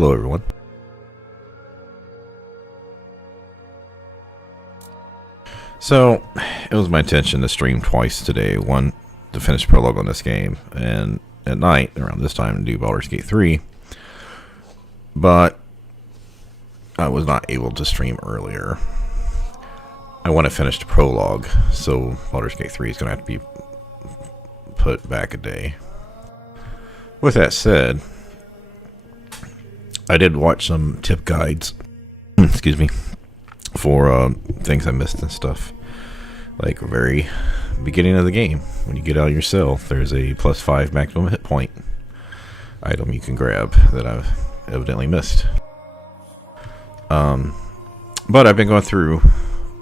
Hello everyone. So, it was my intention to stream twice today. One, to finish prologue on this game, and at night, around this time, to do Baldur's Gate 3. But I was not able to stream earlier. I want to finish the prologue, so Baldur's Gate 3 is going to have to be put back a day. With that said, I did watch some tip guides, excuse me, for things I missed and stuff. Like very beginning of the game, when you get out of your cell, there's a +5 maximum hit point item you can grab that I've evidently missed. But I've been going through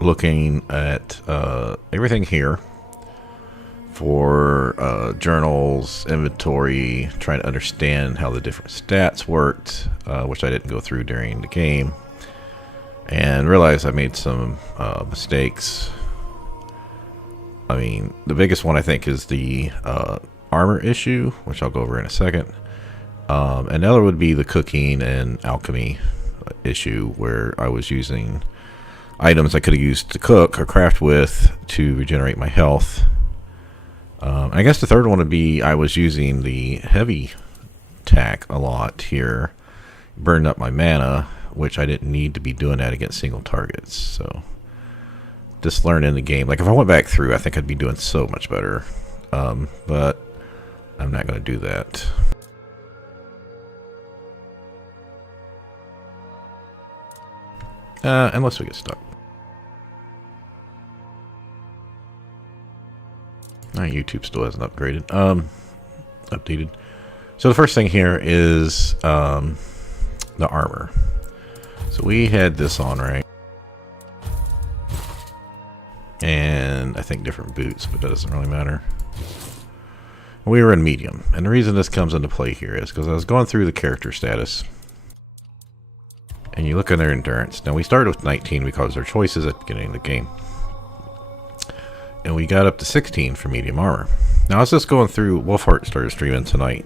looking at everything here for journals, inventory, trying to understand how the different stats worked, which I didn't go through during the game, and realized I made some mistakes. I mean, the biggest one I think is the armor issue, which I'll go over in a second. Another would be the cooking and alchemy issue, where I was using items I could have used to cook or craft with to regenerate my health. I guess the third one would be I was using the heavy attack a lot here, burned up my mana, which I didn't need to be doing that against single targets. So just learn in the game. Like if I went back through, I think I'd be doing so much better. But I'm not going to do that. Unless we get stuck. YouTube still hasn't upgraded. Updated. So the first thing here is the armor. So we had this on, right? And I think different boots, but that doesn't really matter. We were in medium, and the reason this comes into play here is because I was going through the character status, and you look at their endurance. Now we started with 19 because their choices at the beginning of the game, and we got up to 16 for medium armor. Now I was just going through. Wolfheart started streaming tonight,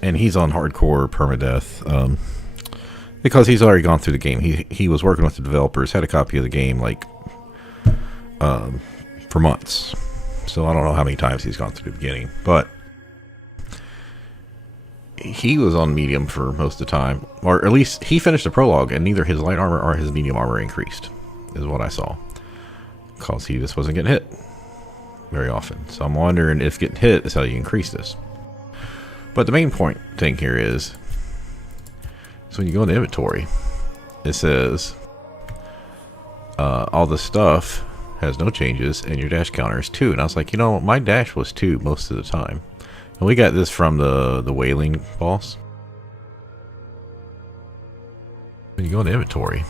and he's on hardcore permadeath because he's already gone through the game. He was working with the developers, had a copy of the game like for months. So I don't know how many times he's gone through the beginning, but he was on medium for most of the time, or at least he finished the prologue and neither his light armor or his medium armor increased, is what I saw, because he just wasn't getting hit very often. So I'm wondering if getting hit is how you increase this. But the main point thing here is, so when you go into inventory, it says all the stuff has no changes and your dash counter is 2. And I was like, you know, my dash was 2 most of the time. And we got this from the whaling boss. When you go into inventory,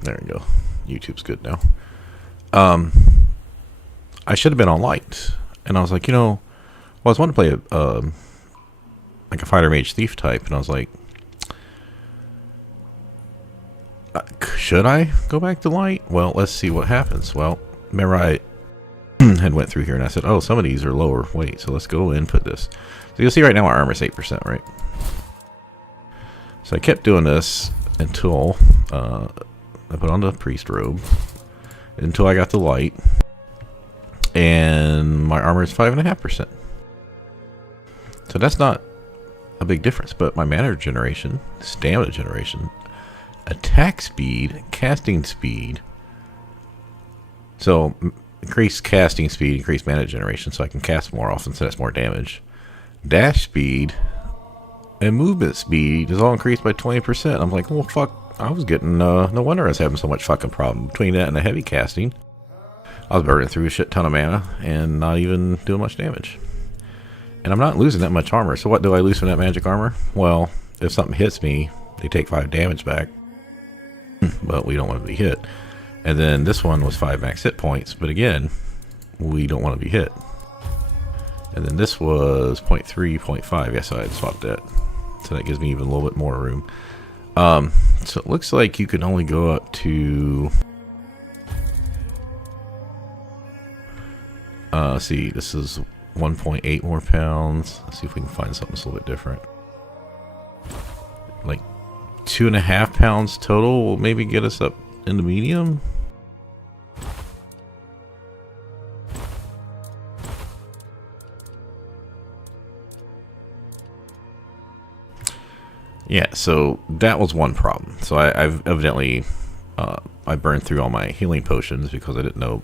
there we go. YouTube's good now. I should have been on light, and I was like, you know, well, I was wanting to play a like a fighter mage thief type, and I was like, should I go back to light? Well, let's see what happens. Well, remember I had went through here and I said, oh, some of these are lower weight, so let's go and put this. So you'll see right now our armor is 8%, right? So I kept doing this until I put on the priest robe, until I got the light, and my armor is 5.5%. So that's not a big difference, but my mana generation, stamina generation, attack speed, casting speed. So increase casting speed, increase mana generation, so I can cast more often, so that's more damage. Dash speed and movement speed is all increased by 20%. I'm like, well, fuck, I was getting, no wonder I was having so much fucking problem between that and the heavy casting. I was burning through a shit ton of mana and not even doing much damage. And I'm not losing that much armor. So what do I lose from that magic armor? Well, if something hits me, they take 5 damage back. But we don't want to be hit. And then this one was 5 max hit points, but again, we don't want to be hit. And then this was 0.3, 0.5. Yes, I had swapped that. So that gives me even a little bit more room. So it looks like you can only go up to... see, this is 1.8 more pounds. Let's see if we can find something that's a little bit different. Like 2.5 pounds total will maybe get us up into medium. Yeah, so that was one problem. So I've evidently I burned through all my healing potions because I didn't know.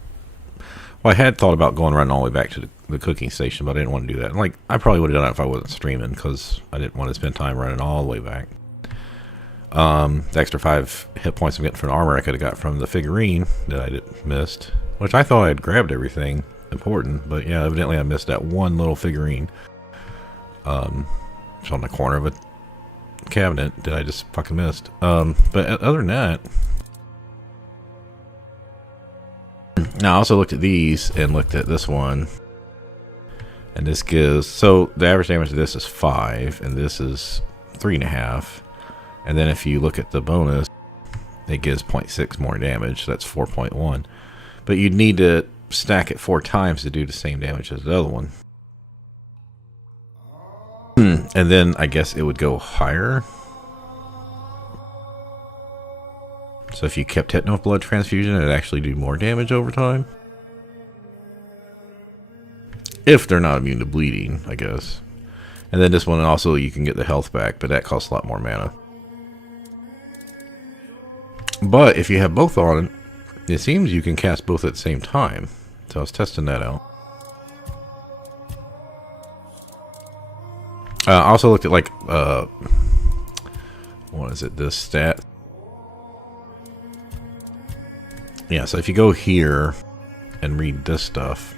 Well, I had thought about going running all the way back to the cooking station, but I didn't want to do that. And like, I probably would have done it if I wasn't streaming, because I didn't want to spend time running all the way back. The extra 5 hit points I'm getting from the armor I could have got from the figurine that I missed, which I thought I had grabbed everything important, but yeah, evidently I missed that one little figurine. It's on the corner of a cabinet that I just fucking missed. But other than that, now I also looked at these and looked at this one, and this gives, so the average damage of this is 5 and this is 3.5, and then if you look at the bonus, it gives 0.6 more damage, so that's 4.1, but you'd need to stack it 4 times to do the same damage as the other one. And then I guess it would go higher. So if you kept hitting with blood transfusion, it'd actually do more damage over time. If they're not immune to bleeding, I guess. And then this one also, you can get the health back, but that costs a lot more mana. But if you have both on, it seems you can cast both at the same time. So I was testing that out. I also looked at, like, what is it, this stat? Yeah, so if you go here and read this stuff,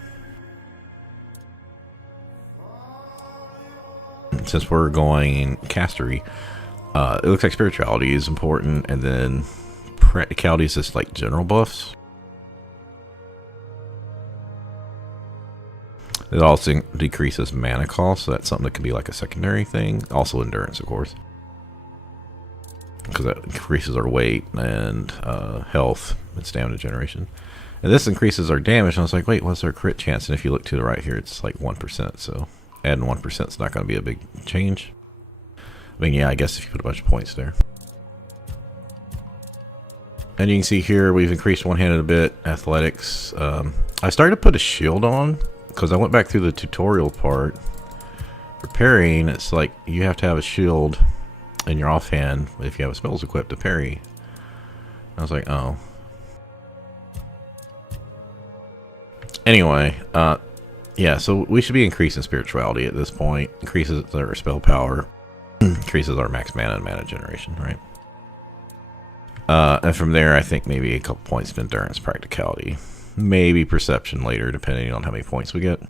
since we're going castery, it looks like spirituality is important, and then practicality is just like general buffs. It also decreases mana cost, so that's something that could be like a secondary thing. Also endurance, of course, because that increases our weight and health and stamina generation. And this increases our damage, and I was like, wait, what's our crit chance? And if you look to the right here, it's like 1%, so adding 1% is not going to be a big change. I mean, yeah, I guess if you put a bunch of points there. And you can see here, we've increased one-handed a bit, athletics. I started to put a shield on, because I went back through the tutorial part. For parrying, it's like you have to have a shield in your offhand if you have spells equipped to parry. I was like, oh. Anyway, yeah, so we should be increasing spirituality at this point. Increases our spell power, increases our max mana and mana generation, right? And from there, I think maybe a couple points of endurance, practicality. Maybe perception later, depending on how many points we get.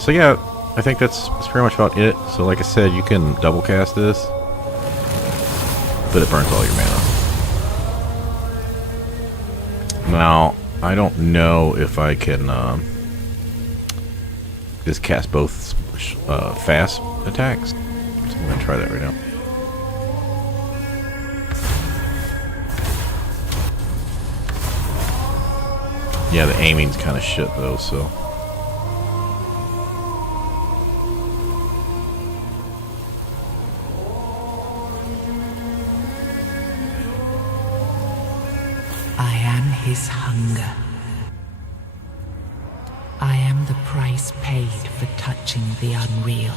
So yeah, I think that's pretty much about it. So like I said, you can double cast this, but it burns all your mana. Now, I don't know if I can just cast both fast attacks. So I'm going to try that right now. Yeah, the aiming's kind of shit though, so. I am his hunger. I am the price paid for touching the unreal.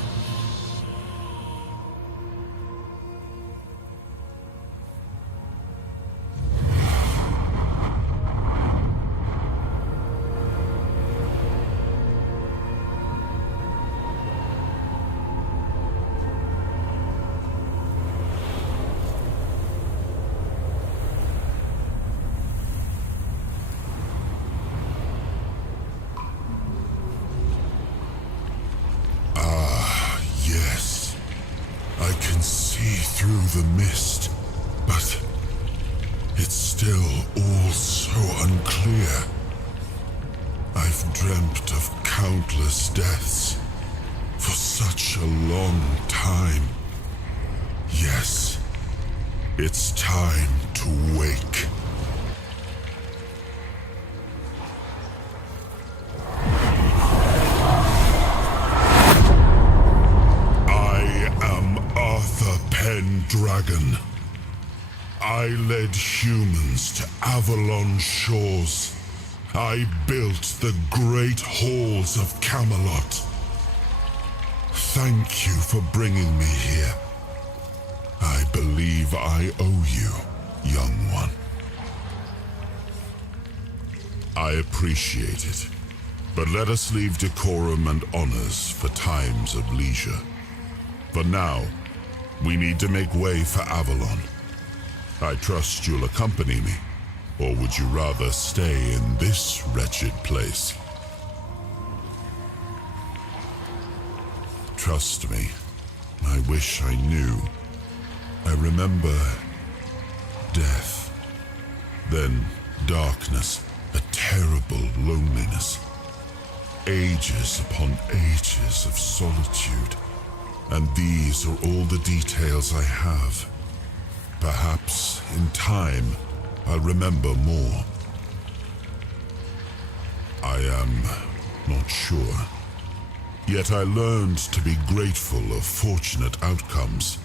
The mist, but it's still all so unclear. I've dreamt of countless deaths for such a long time. Yes, it's time to wake. dragon. I led humans to Avalon shores. I built the great halls of Camelot. Thank you for bringing me here. I believe I owe you, young one. I appreciate it, but let us leave decorum and honors for times of leisure. For now, we need to make way for Avalon. I trust you'll accompany me, or would you rather stay in this wretched place? Trust me, I wish I knew. I remember death, then darkness, a terrible loneliness. Ages upon ages of solitude. And these are all the details I have. Perhaps, in time, I'll remember more. I am not sure. Yet I learned to be grateful of fortunate outcomes,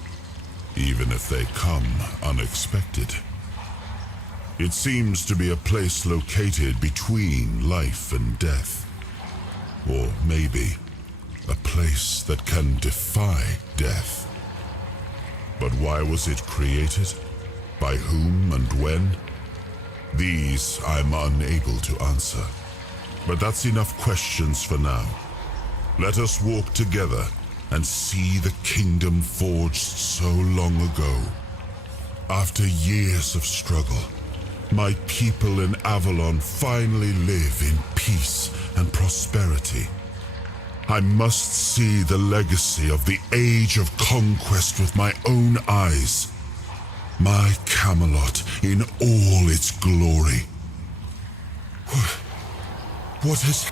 even if they come unexpected. It seems to be a place located between life and death. Or maybe a place that can defy death. But why was it created? By whom and when? These I'm unable to answer. But that's enough questions for now. Let us walk together and see the kingdom forged so long ago. After years of struggle, my people in Avalon finally live in peace and prosperity. I must see the legacy of the Age of Conquest with my own eyes. My Camelot in all its glory. What is...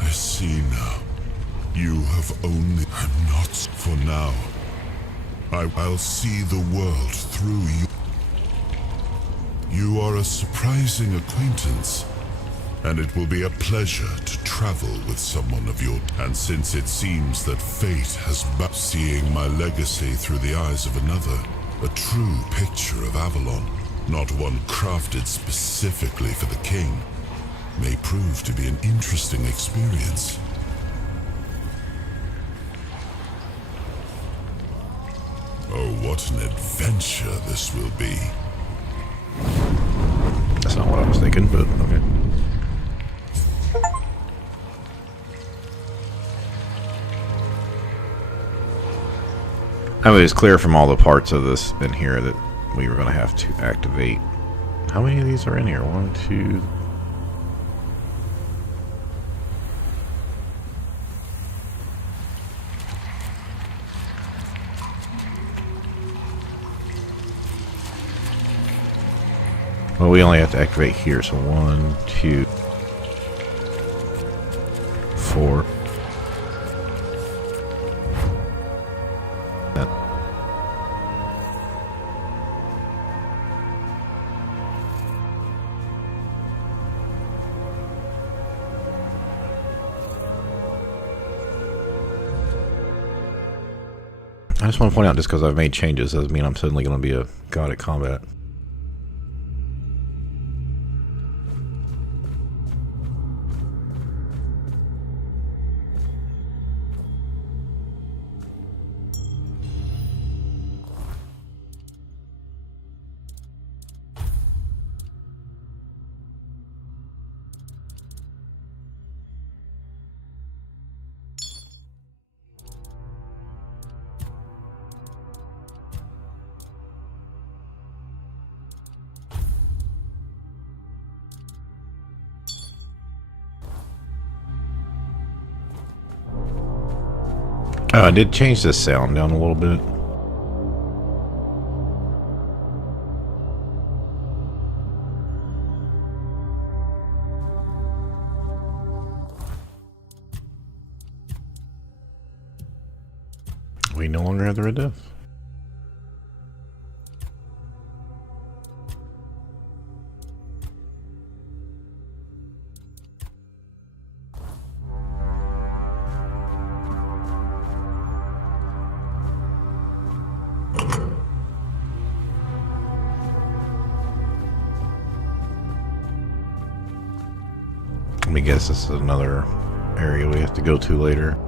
I see now. You have only... I'm not for now. I'll see the world through you. You are a surprising acquaintance, and it will be a pleasure to travel with someone of your... And since it seems that fate has seeing my legacy through the eyes of another, a true picture of Avalon, not one crafted specifically for the king, may prove to be an interesting experience. Oh, what an adventure this will be. That's not what I was thinking, but okay. I mean, it's clear from all the parts of this in here that we were going to have to activate. How many of these are in here? 1, 2... Well, we only have to activate here, so 1, 2, 4. That. I just want to point out, just because I've made changes doesn't mean I'm suddenly going to be a god at combat. I did change the sound down a little bit. We no longer have the red death. Let me guess, this is another area we have to go to later.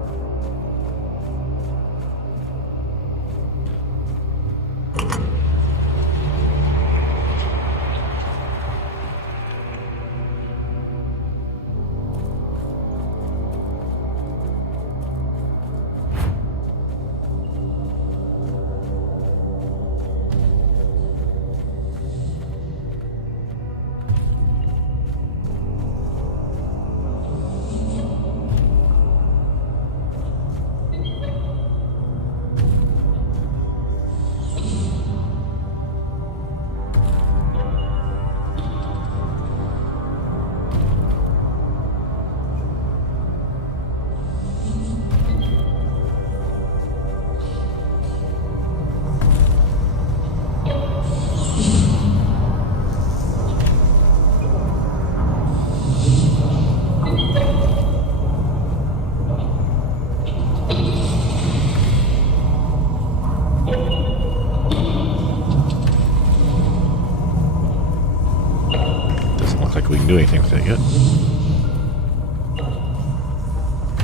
We can do anything with it yet.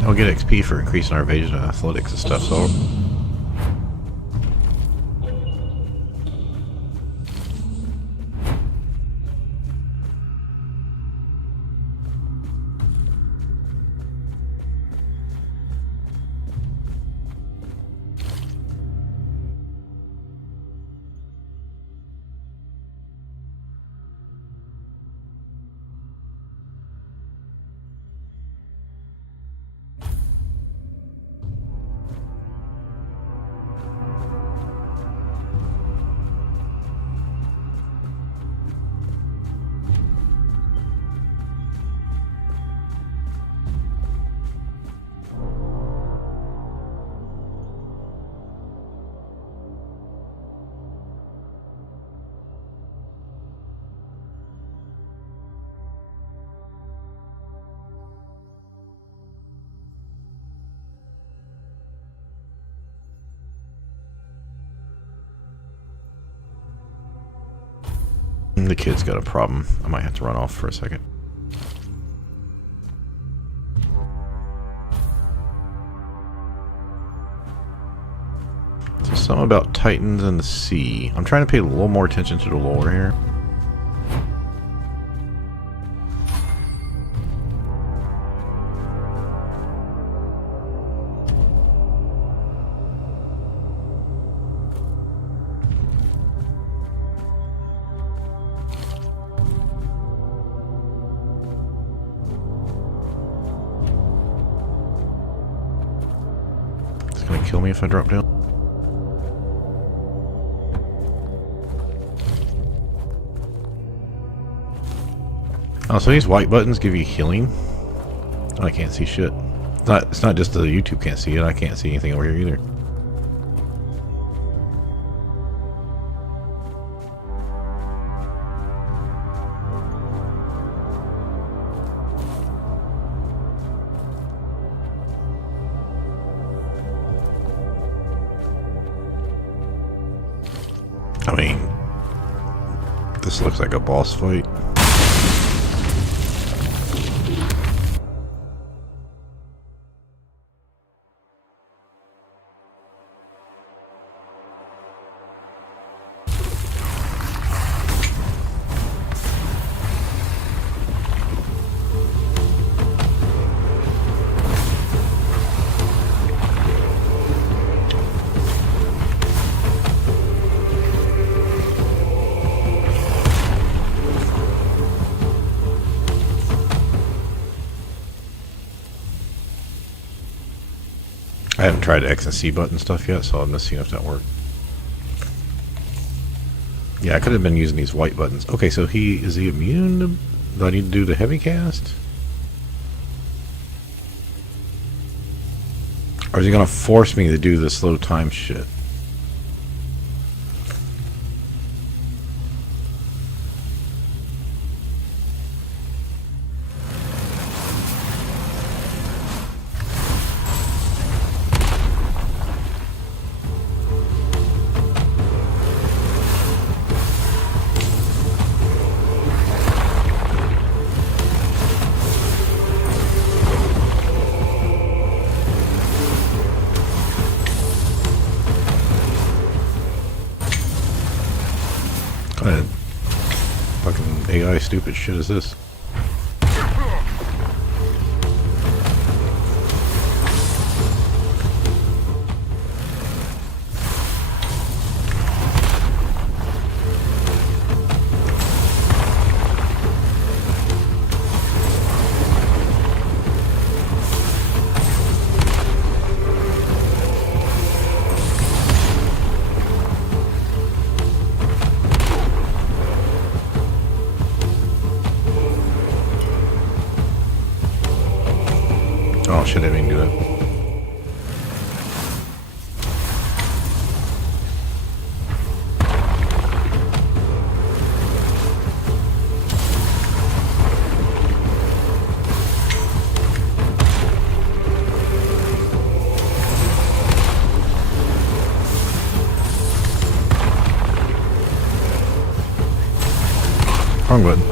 I'll get XP for increasing our evasion and athletics and stuff, so the kid's got a problem. I might have to run off for a second. So something about Titans and the sea. I'm trying to pay a little more attention to the lore here. Gonna kill me if I drop down. Oh, so these white buttons give you healing? I can't see shit. It's not just the YouTube can't see it, I can't see anything over here either. I mean, this looks like a boss fight. I haven't tried X and C button stuff yet, so I'm just seeing if that worked. Yeah, I could have been using these white buttons. Okay, so is he immune to... Do I need to do the heavy cast? Or is he gonna force me to do the slow time shit? AI stupid shit is this? Oh shit, I didn't do that. Wrong button.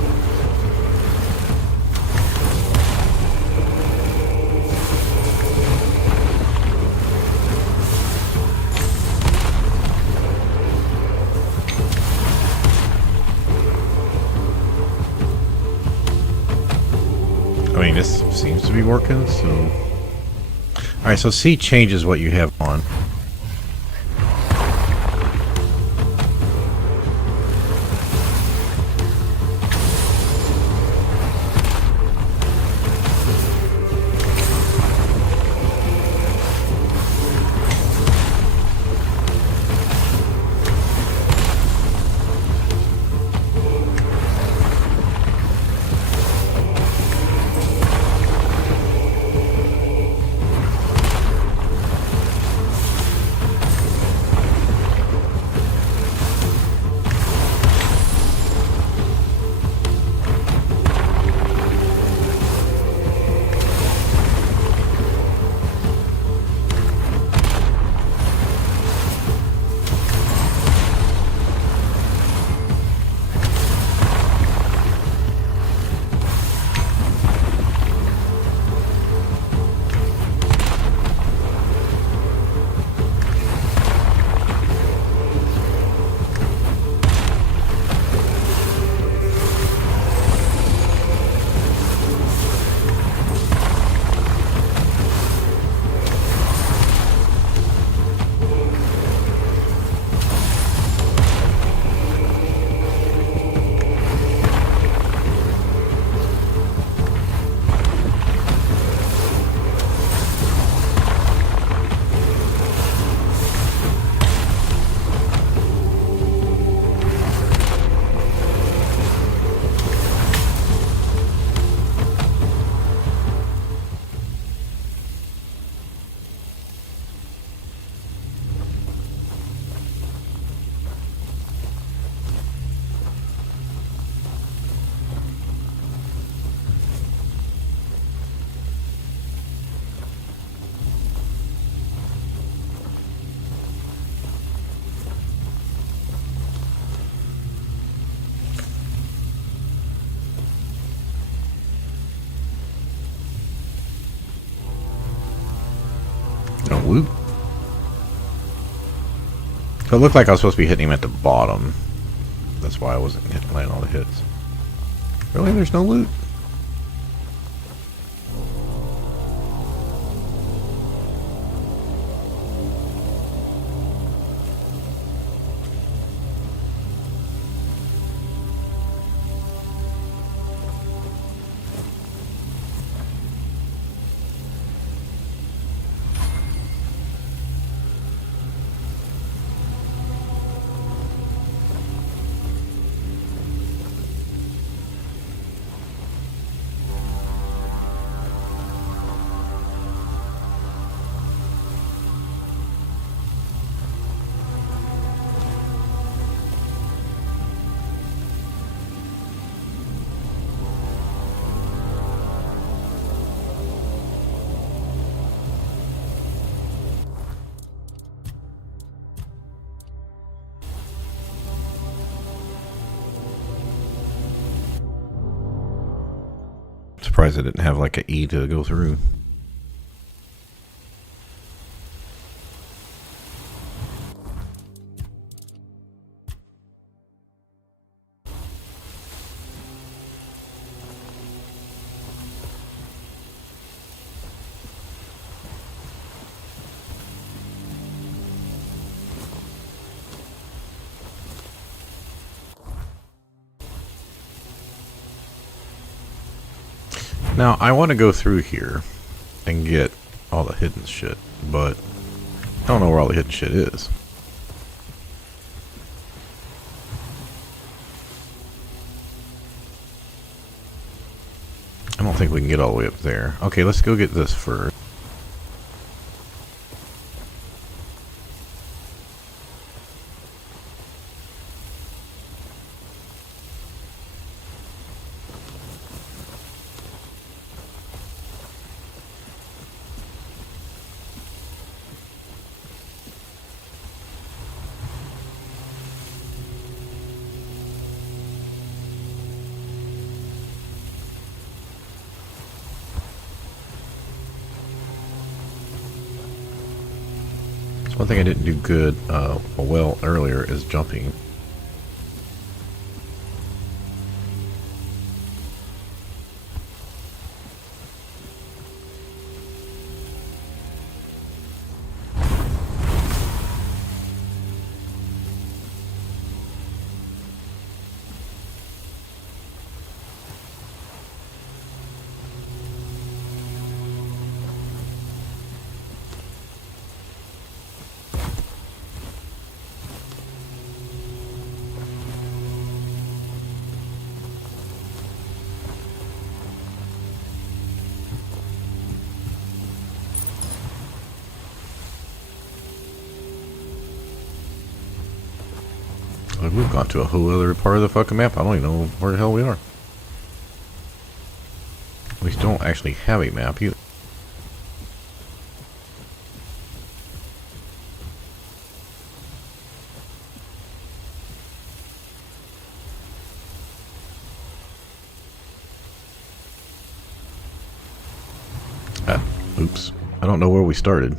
I mean, this seems to be working, so... Alright, so C changes what you have on. No loot. So it looked like I was supposed to be hitting him at the bottom. That's why I wasn't landing all the hits. Really? There's no loot? Surprised I didn't have like an E to go through. Now, I want to go through here and get all the hidden shit, but I don't know where all the hidden shit is. I don't think we can get all the way up there. Okay, let's go get this first. One thing I didn't do good well earlier is jumping. Like, we've gone to a whole other part of the fucking map. I don't even know where the hell we are. We don't actually have a map either. Oops. I don't know where we started.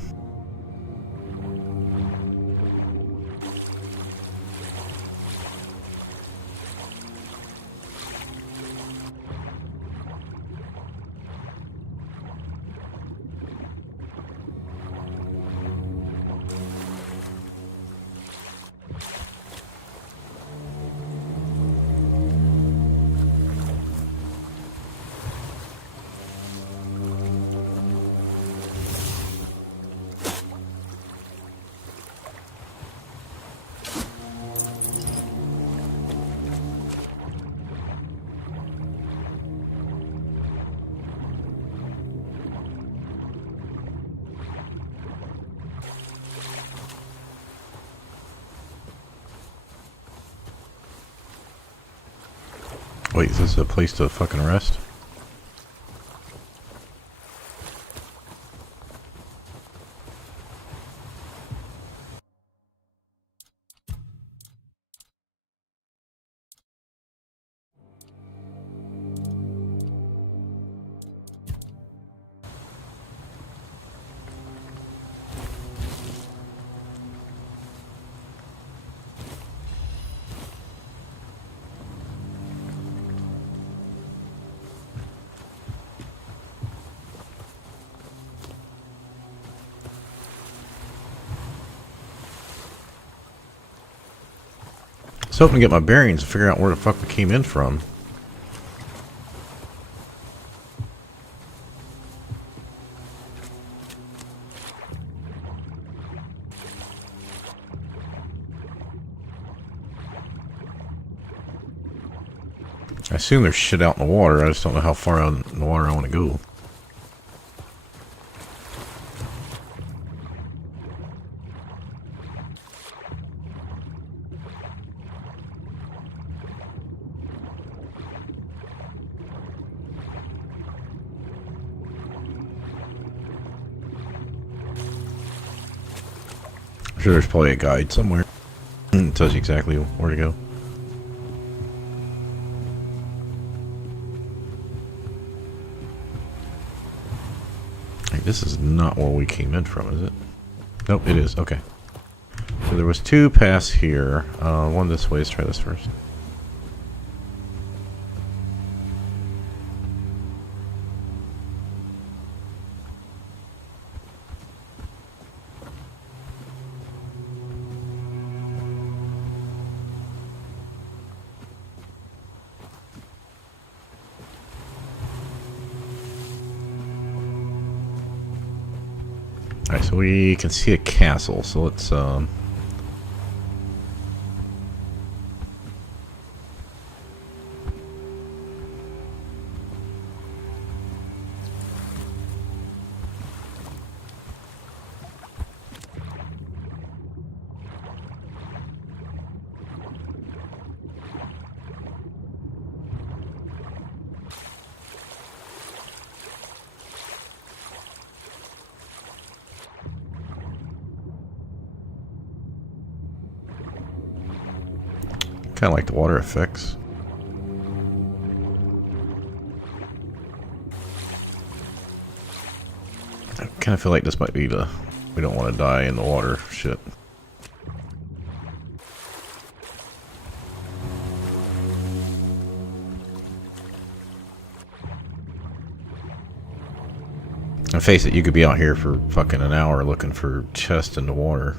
Wait, is this a place to fucking rest? I was hoping to get my bearings and figure out where the fuck we came in from. I assume there's shit out in the water. I just don't know how far out in the water I want to go. I'm sure there's probably a guide somewhere. It tells you exactly where to go. This is not where we came in from, is it? Nope, it is. Okay. So there was two paths here. One this way. Let's try this first. Alright, so we can see a castle, so let's kind of like the water effects. I kind of feel like this might be the we don't want to die in the water shit. And face it, you could be out here for fucking an hour looking for chests in the water.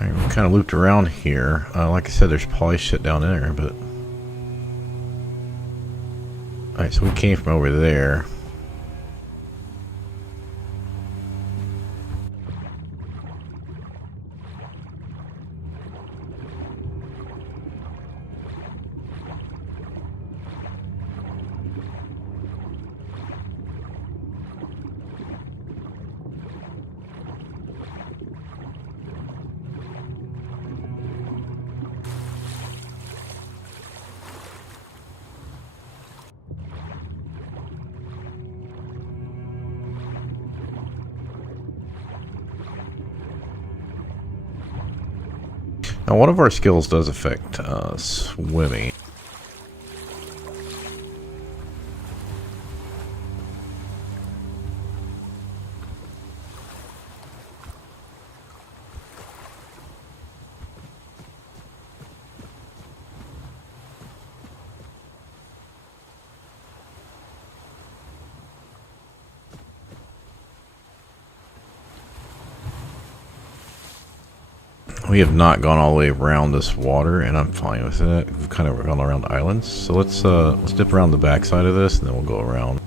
Alright, we kind of looped around here. Like I said, there's probably shit down there, but... Alright, so we came from over there. Now, one of our skills does affect swimming. We have not gone all the way around this water, and I'm fine with that. We've kind of gone around the islands, so let's dip around the back side of this, and then we'll go around.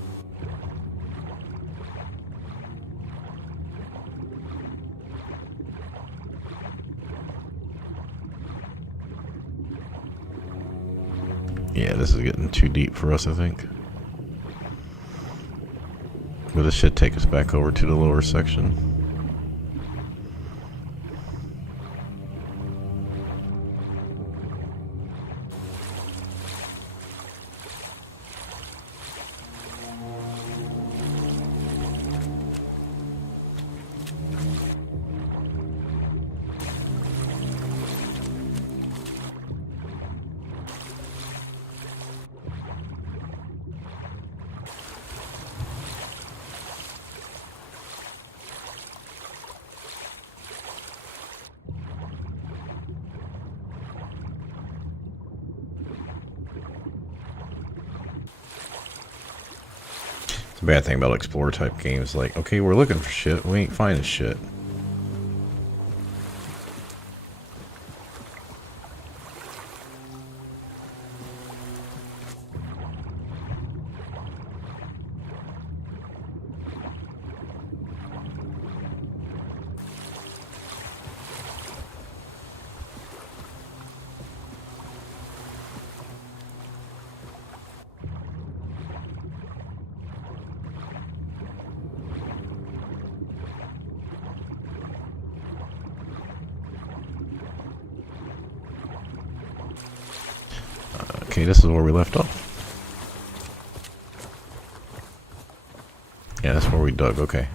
Yeah, this is getting too deep for us, I think. But this should take us back over to the lower section. The bad thing about explorer type games, like, okay, we're looking for shit, we ain't finding shit. Okay, this is where we left off. Yeah, that's where we dug. Okay.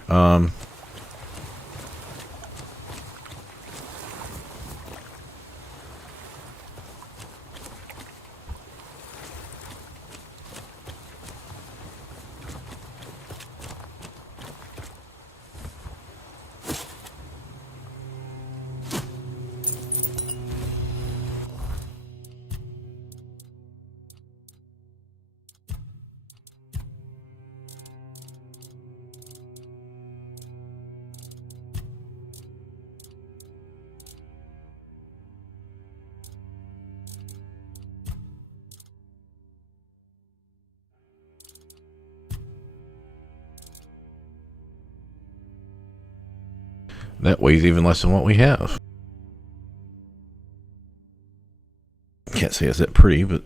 That weighs even less than what we have. Can't say it's that pretty, but...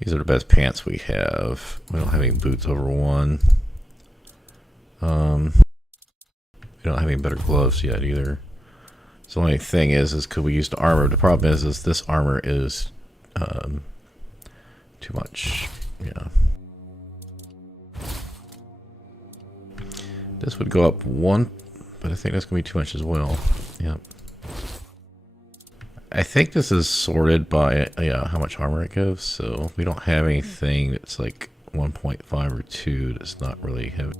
These are the best pants we have. We don't have any boots over 1. We don't have any better gloves yet either. So the only thing is could we use the armor? The problem is this armor is too much. Yeah. This would go up 1, but I think that's gonna be too much as well. Yep. I think this is sorted by how much armor it gives, so we don't have anything that's like 1.5 or 2 that's not really heavy.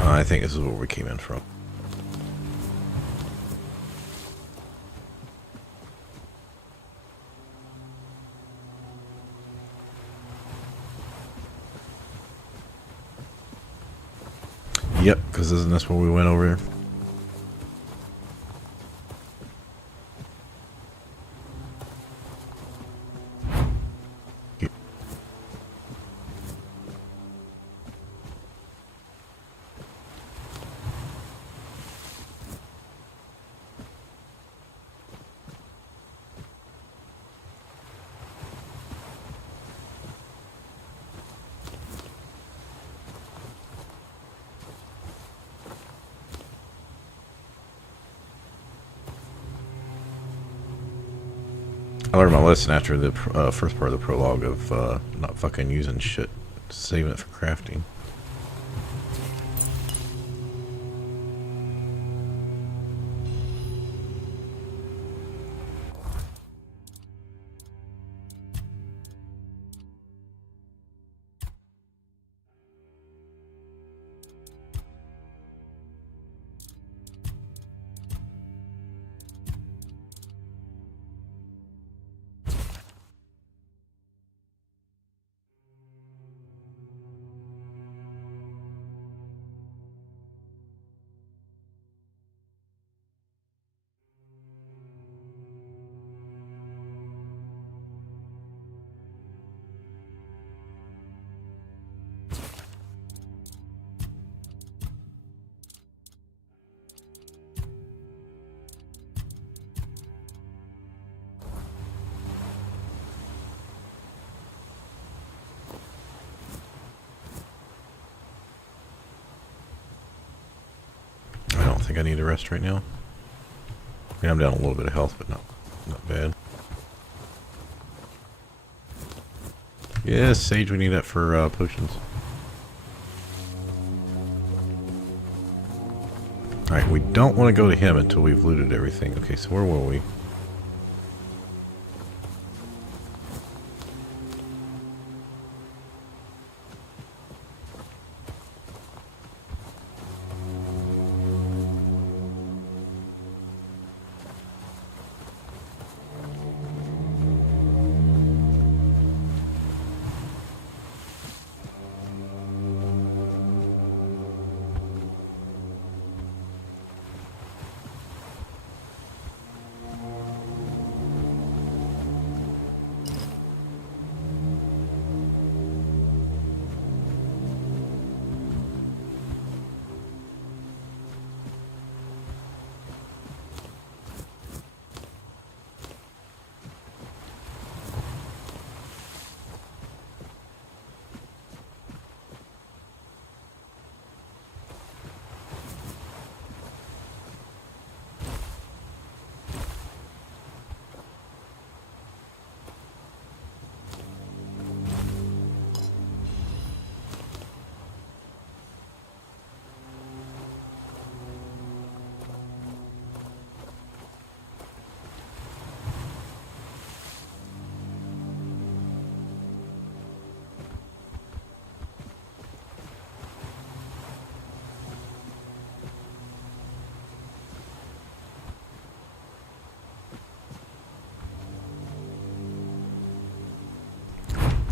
I think this is where we came in from. Yep, because isn't this where we went over here? I learned my lesson after the first part of the prologue of not fucking using shit, saving it for crafting. think I need to rest right now. I mean, I'm down a little bit of health, but not bad. Yes, Sage, we need that for potions. Alright, we don't want to go to him until we've looted everything. Okay, so where were we?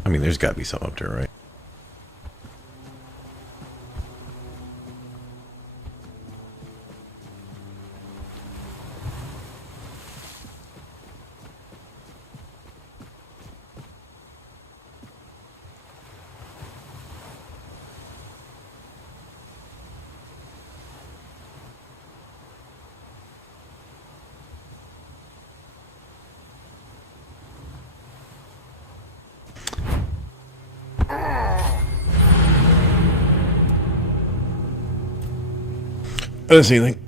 I mean, there's got to be something up there, right? I didn't see anything.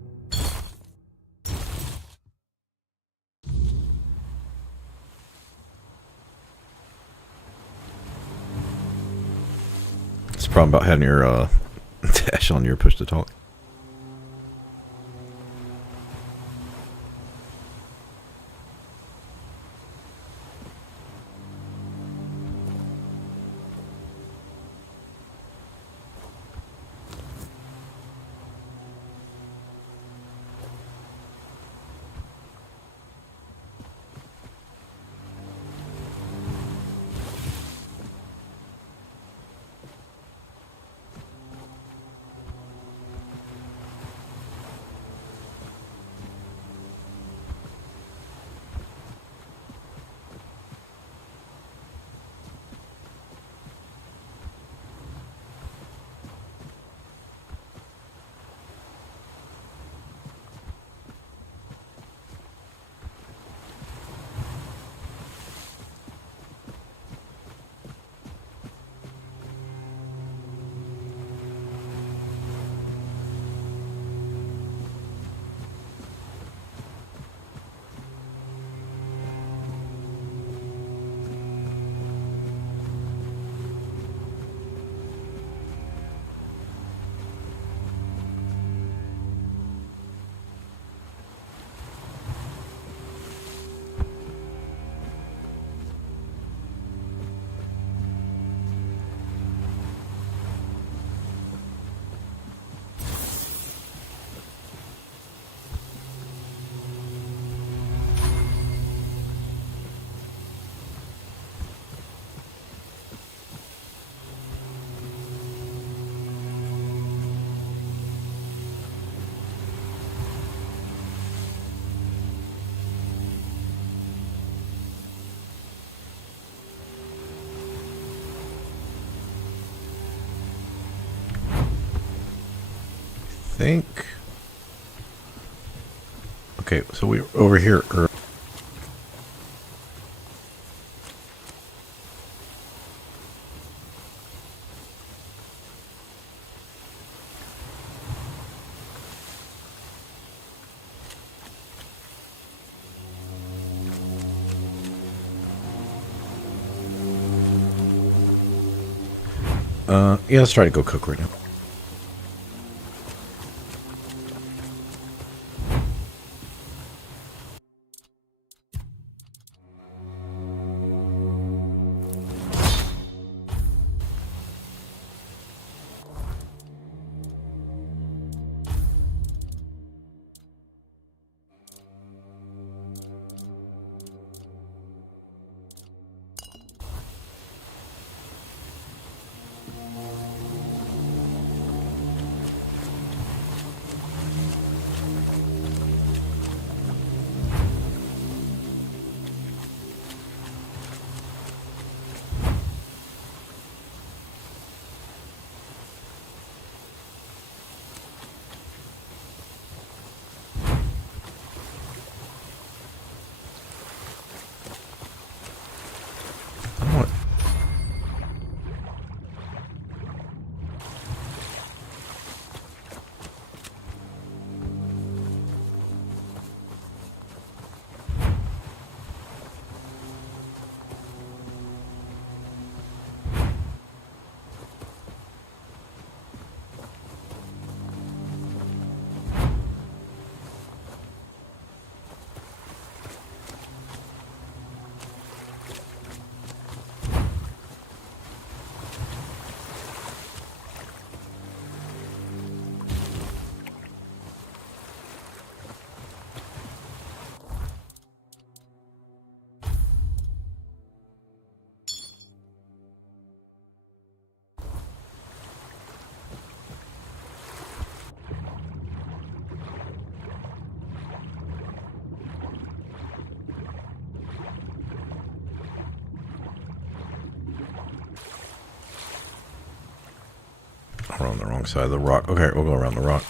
It's the problem about having your dash on your push to talk. Think. Okay, so we're over here. Yeah, let's try to go cook right now. What? We're on the wrong side of the rock. Okay, we'll go around the rock.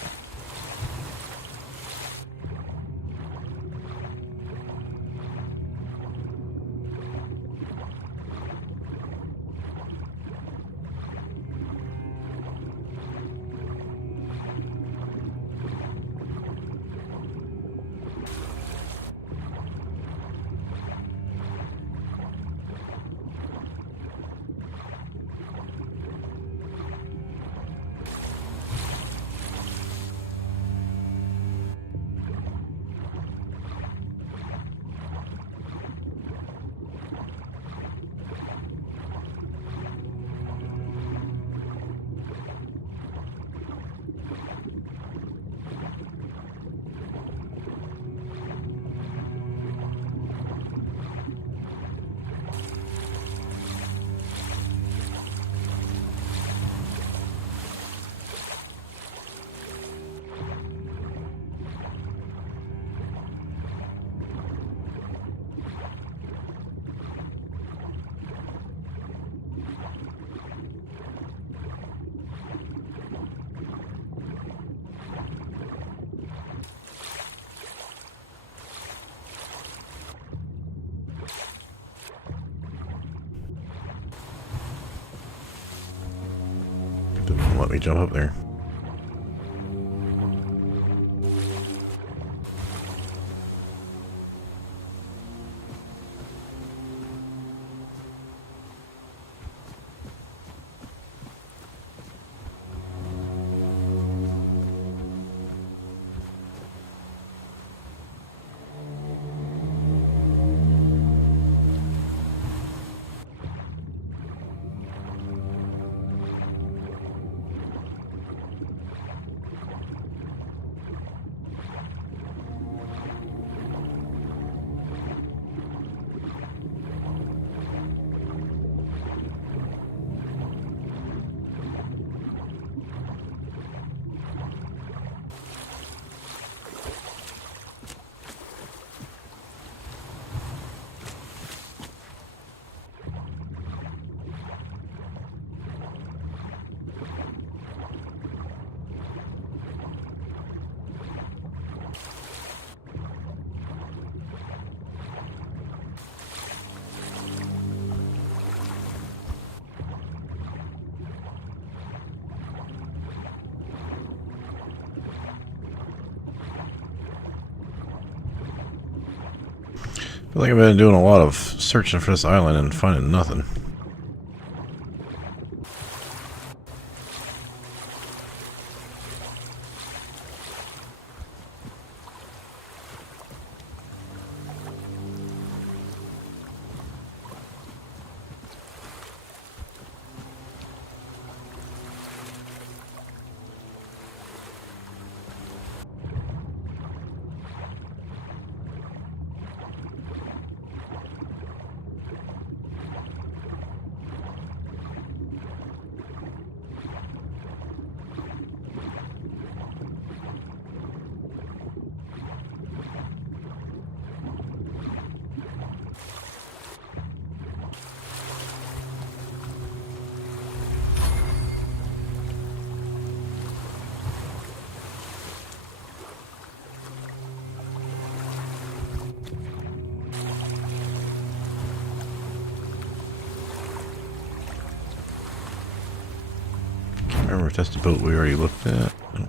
Didn't let me jump up there. I feel like I've been doing a lot of searching for this island and finding nothing. remember if that's the boat we already looked at. Oh.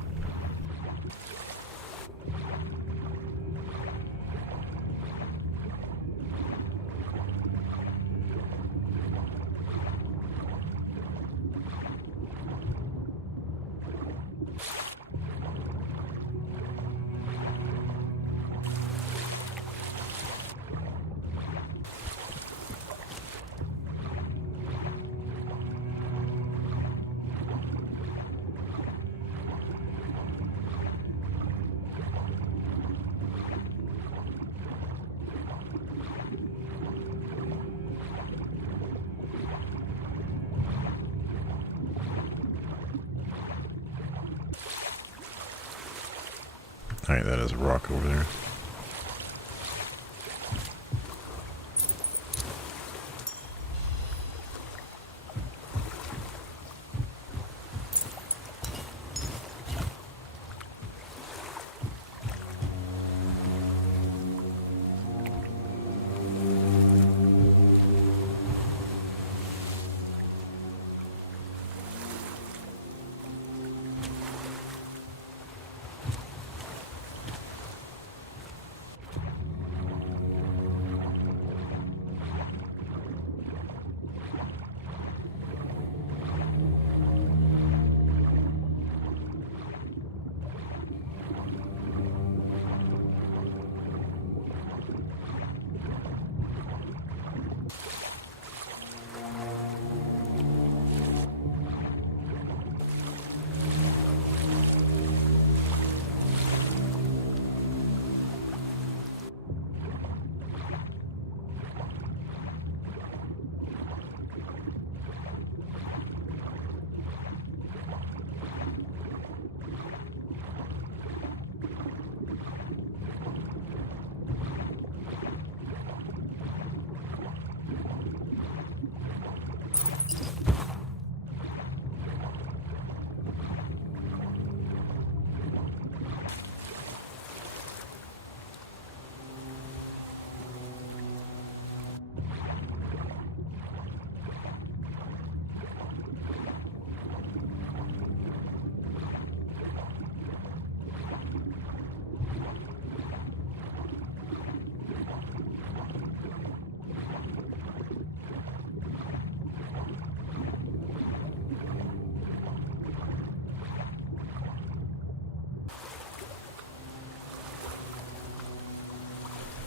Alright, that is a rock over there.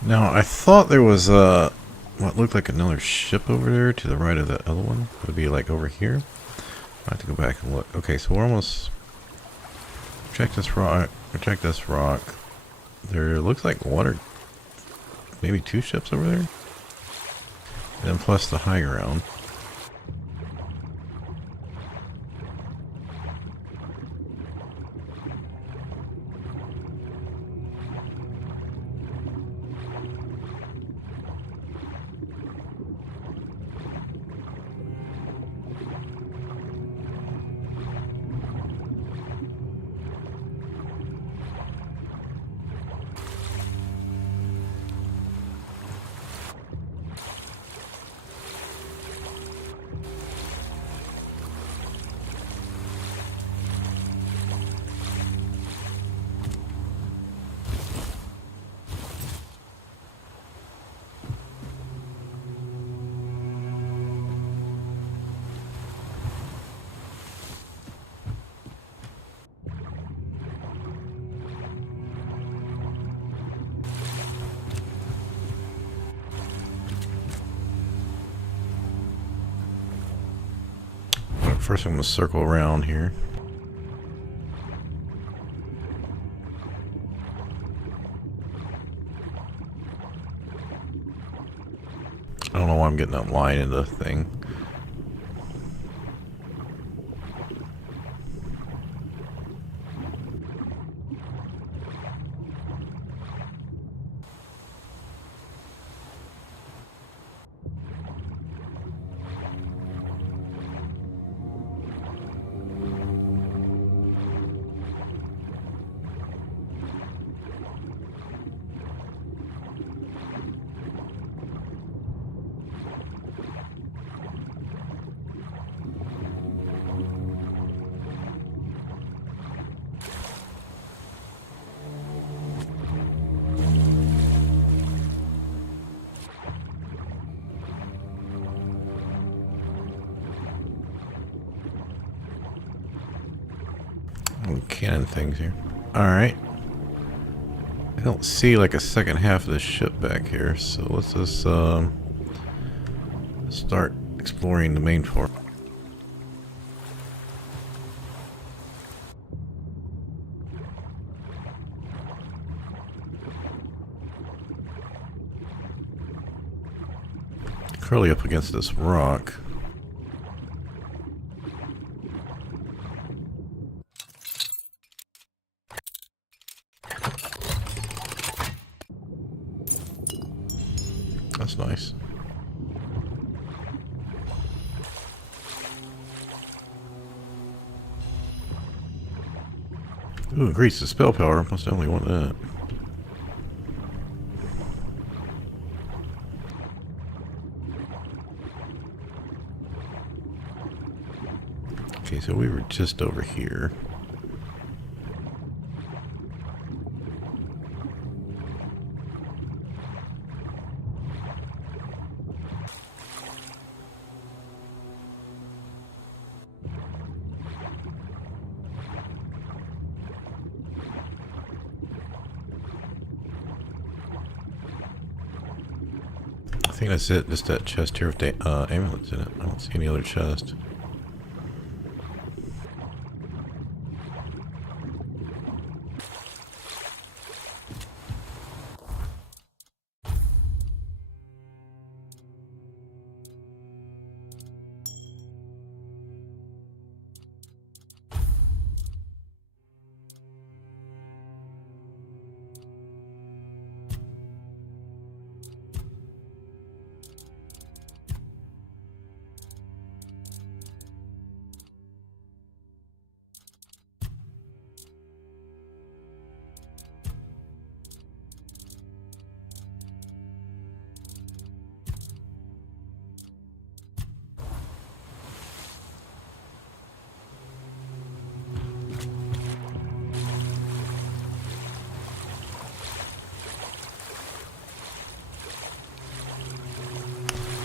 Now, I thought there was what looked like another ship over there to the right of the other one. It would be like over here. I have to go back and look. Okay, so we're almost... Check this rock. Check this rock. There looks like one or maybe two ships over there. And then plus the high ground. First I'm going to circle around here. I don't know why I'm getting that line in the thing. Some cannon things here. Alright. I don't see like a second half of the ship back here, so let's just start exploring the main floor. Curly up against this rock. That's nice. Ooh, increase the spell power. Must definitely want that. Okay, so we were just over here. I think that's it. Just that chest here with the amulets in it. I don't see any other chest.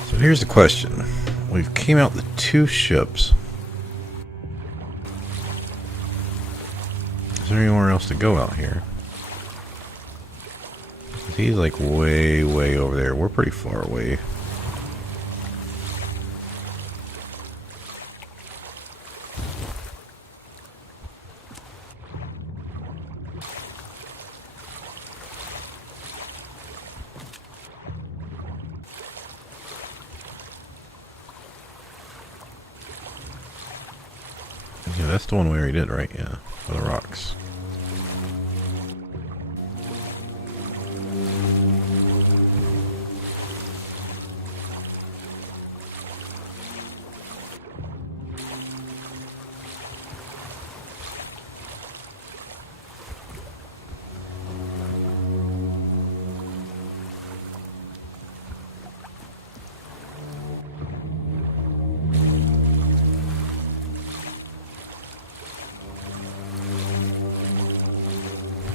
So here's the question. We've came out the two ships. Is there anywhere else to go out here? He's like way, way over there. We're pretty far away. Yeah, that's the one we already did, right? Yeah, for the rocks.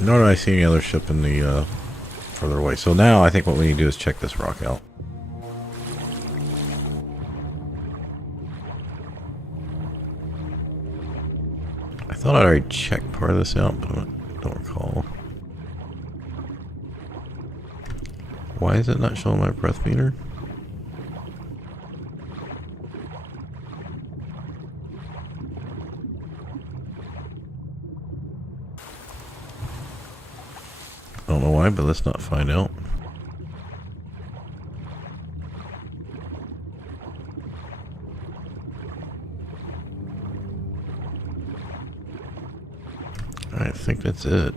Nor do I see any other ship in the further away. So now I think what we need to do is check this rock out. I thought I'd already checked part of this out, but I don't recall. Why is it not showing my breath meter? I don't know why, but let's not find out. I think that's it.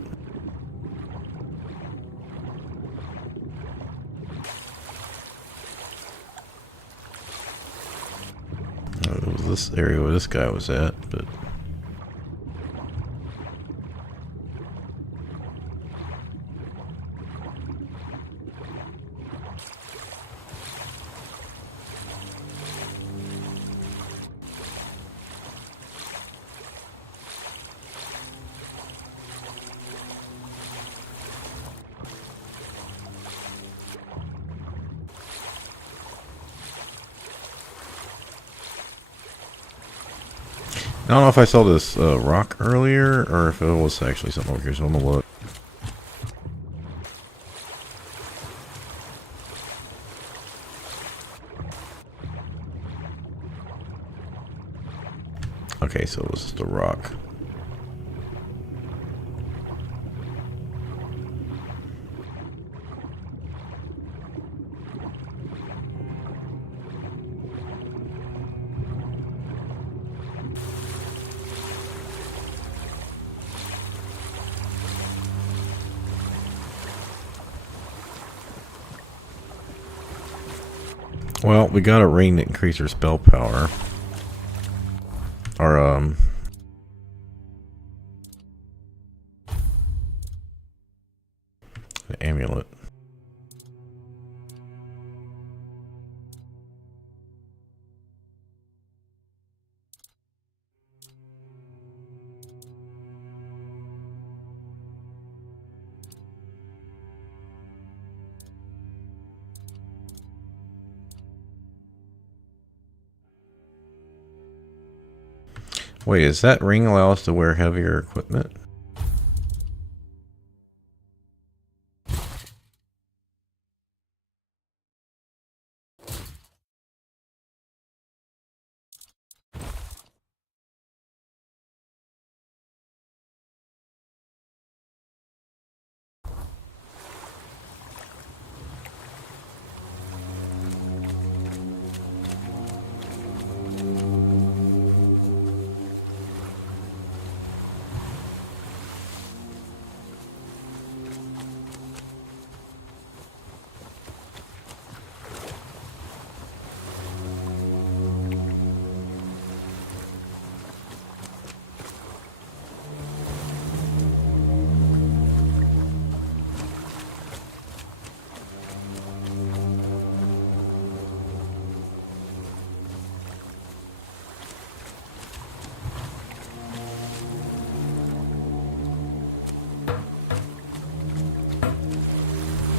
It was this area where this guy was at, but I don't know if I saw this rock earlier or if it was actually something over here, so I'm gonna look. Okay, so it was just a rock. Well, we got a ring that increased our spell power. Or, an amulet. Wait, does that ring allow us to wear heavier equipment?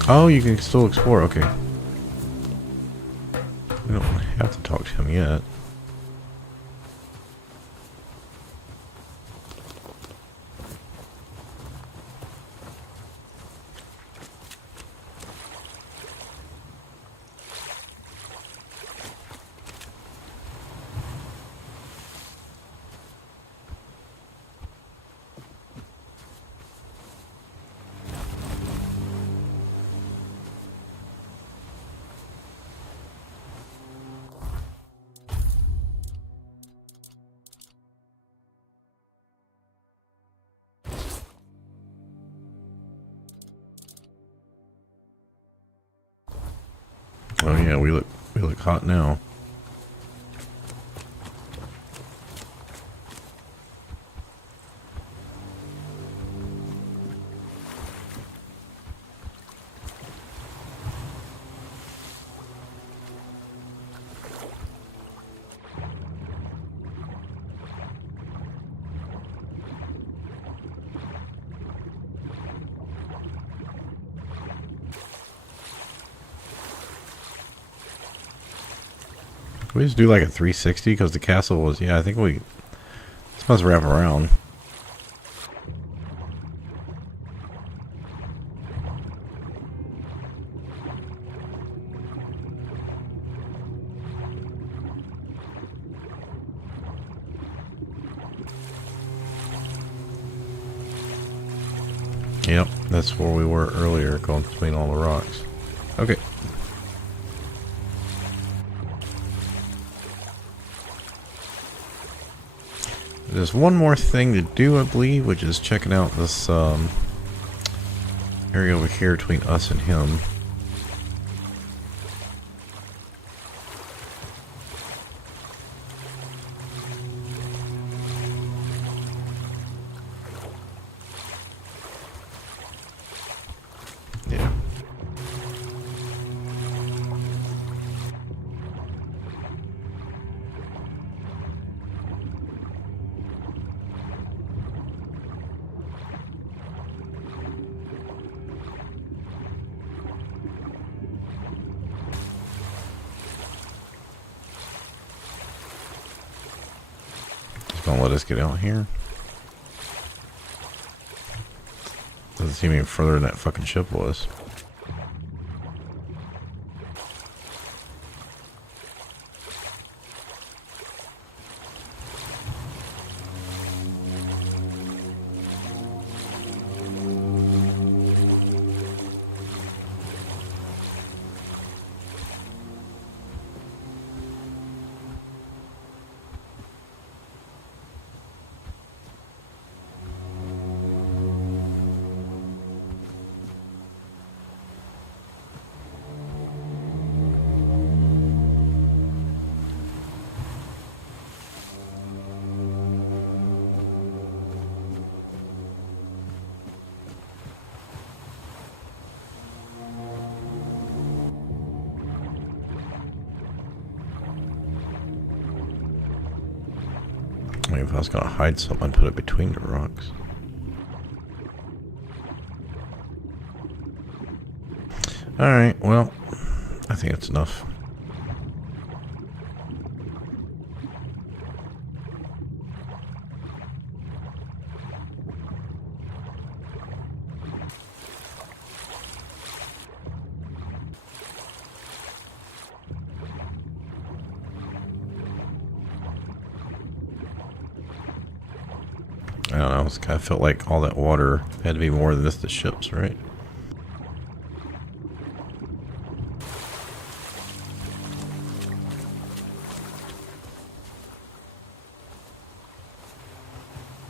Oh, you can still explore, okay. We don't have to talk to him yet. Oh yeah, we look hot now. Can we just do like a 360 because the castle was, yeah, I think we supposed to wrap around. Yep, that's where we were earlier, going between all the rocks. Okay. There's one more thing to do, I believe, which is checking out this area over here between us and him. Yeah. Don't let us get out here. Doesn't seem any further than that fucking ship was. I mean, if I was gonna hide something, I'd put it between the rocks. Alright, well, I think that's enough. I don't know, it's kind of felt like all that water had to be more than just the ships, right?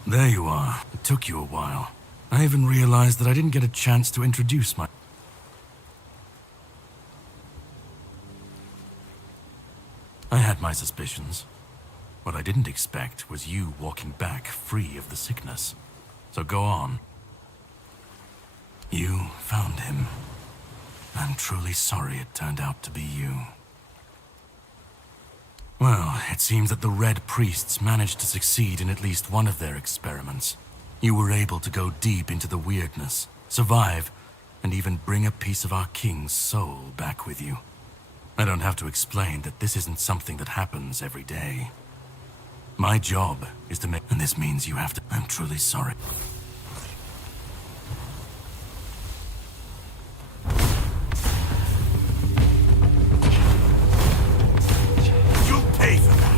There you are. It took you a while. I even realized that I didn't get a chance to introduce my... I had my suspicions. What I didn't expect was you walking back free of the sickness. So go on. You found him. I'm truly sorry it turned out to be you. Well, it seems that the Red Priests managed to succeed in at least one of their experiments. You were able to go deep into the weirdness, survive, and even bring a piece of our king's soul back with you. I don't have to explain that this isn't something that happens every day. My job is to make... And this means you have to... I'm truly sorry. You'll pay for that.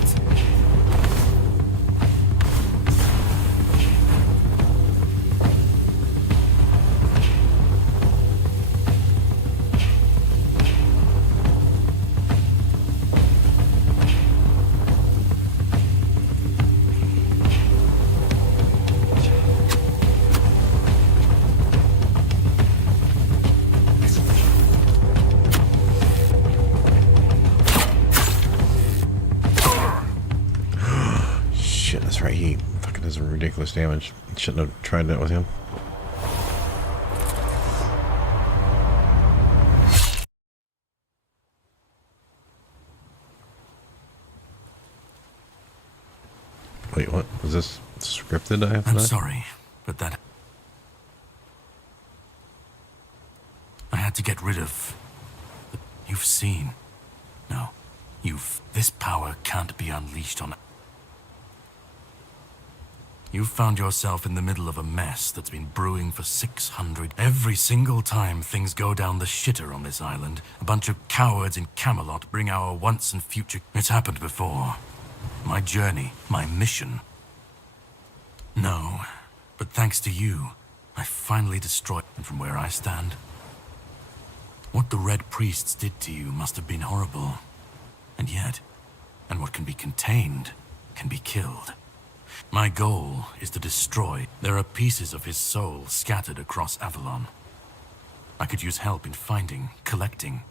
Shit, that's right, he fucking does ridiculous damage. Shouldn't have tried that with him. Wait, what? Was this scripted? I have to I'm die? sorry, but that... I had to get rid of... You've seen... No. This power can't be unleashed on... You've found yourself in the middle of a mess that's been brewing for 600... Every single time things go down the shitter on this island, a bunch of cowards in Camelot bring our once and future... It's happened before. My journey, my mission. No, but thanks to you, I finally destroyed... And from where I stand, what the Red Priests did to you must have been horrible. And yet, and what can be contained can be killed. My goal is to destroy. There are pieces of his soul scattered across Avalon. I could use help in finding, collecting.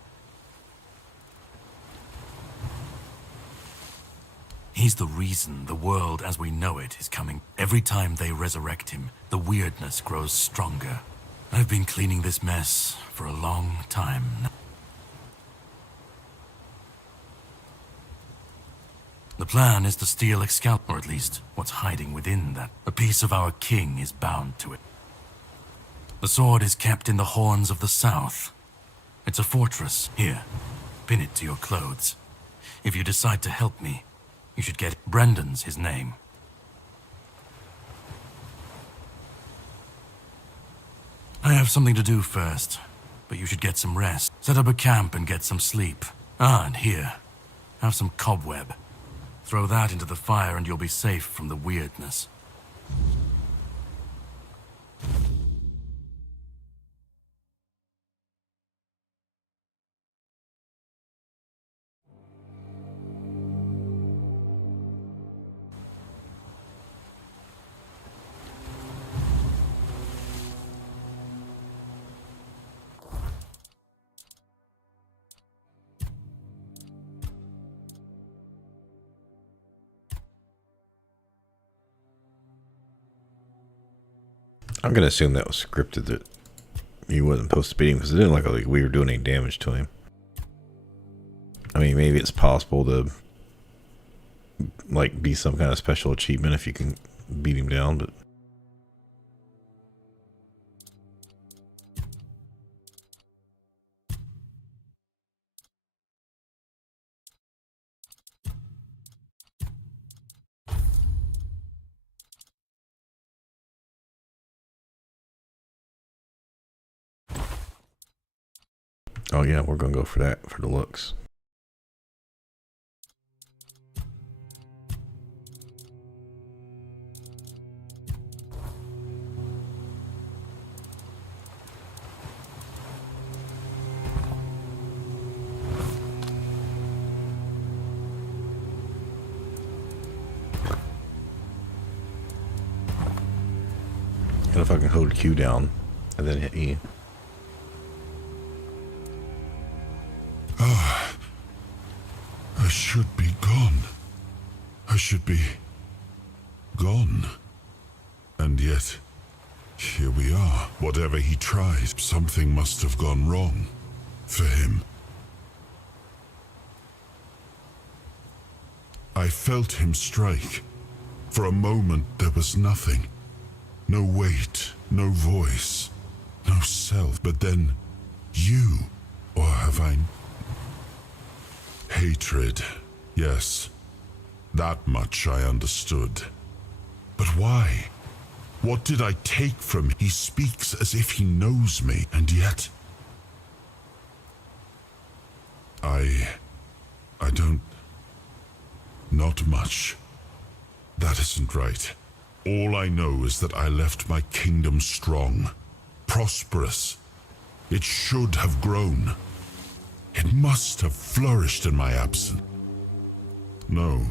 He's the reason the world as we know it is coming. Every time they resurrect him, the weirdness grows stronger. I've been cleaning this mess for a long time now. The plan is to steal Excalibur, or at least what's hiding within that. A piece of our king is bound to it. The sword is kept in the Horns of the South. It's a fortress. Here, pin it to your clothes. If you decide to help me, you should get... Brendan's his name. I have something to do first, but you should get some rest. Set up a camp and get some sleep. Ah, and here, have some cobweb. Throw that into the fire and you'll be safe from the weirdness. I'm gonna assume that was scripted, that he wasn't supposed to beat him, because it didn't look like we were doing any damage to him. I mean, maybe it's possible to like be some kind of special achievement if you can beat him down, but oh yeah, we're gonna go for that, for the looks. And if I can hold Q down and then hit E. I should be gone. I should be gone. And yet, here we are. Whatever he tried, something must have gone wrong for him. I felt him strike. For a moment, there was nothing. No weight, no voice, no self. But then, you, or have I... Hatred, yes. That much I understood. But why? What did I take from him? He speaks as if he knows me, and yet... I don't... Not much. That isn't right. All I know is that I left my kingdom strong, prosperous. It should have grown. It must have flourished in my absence. No.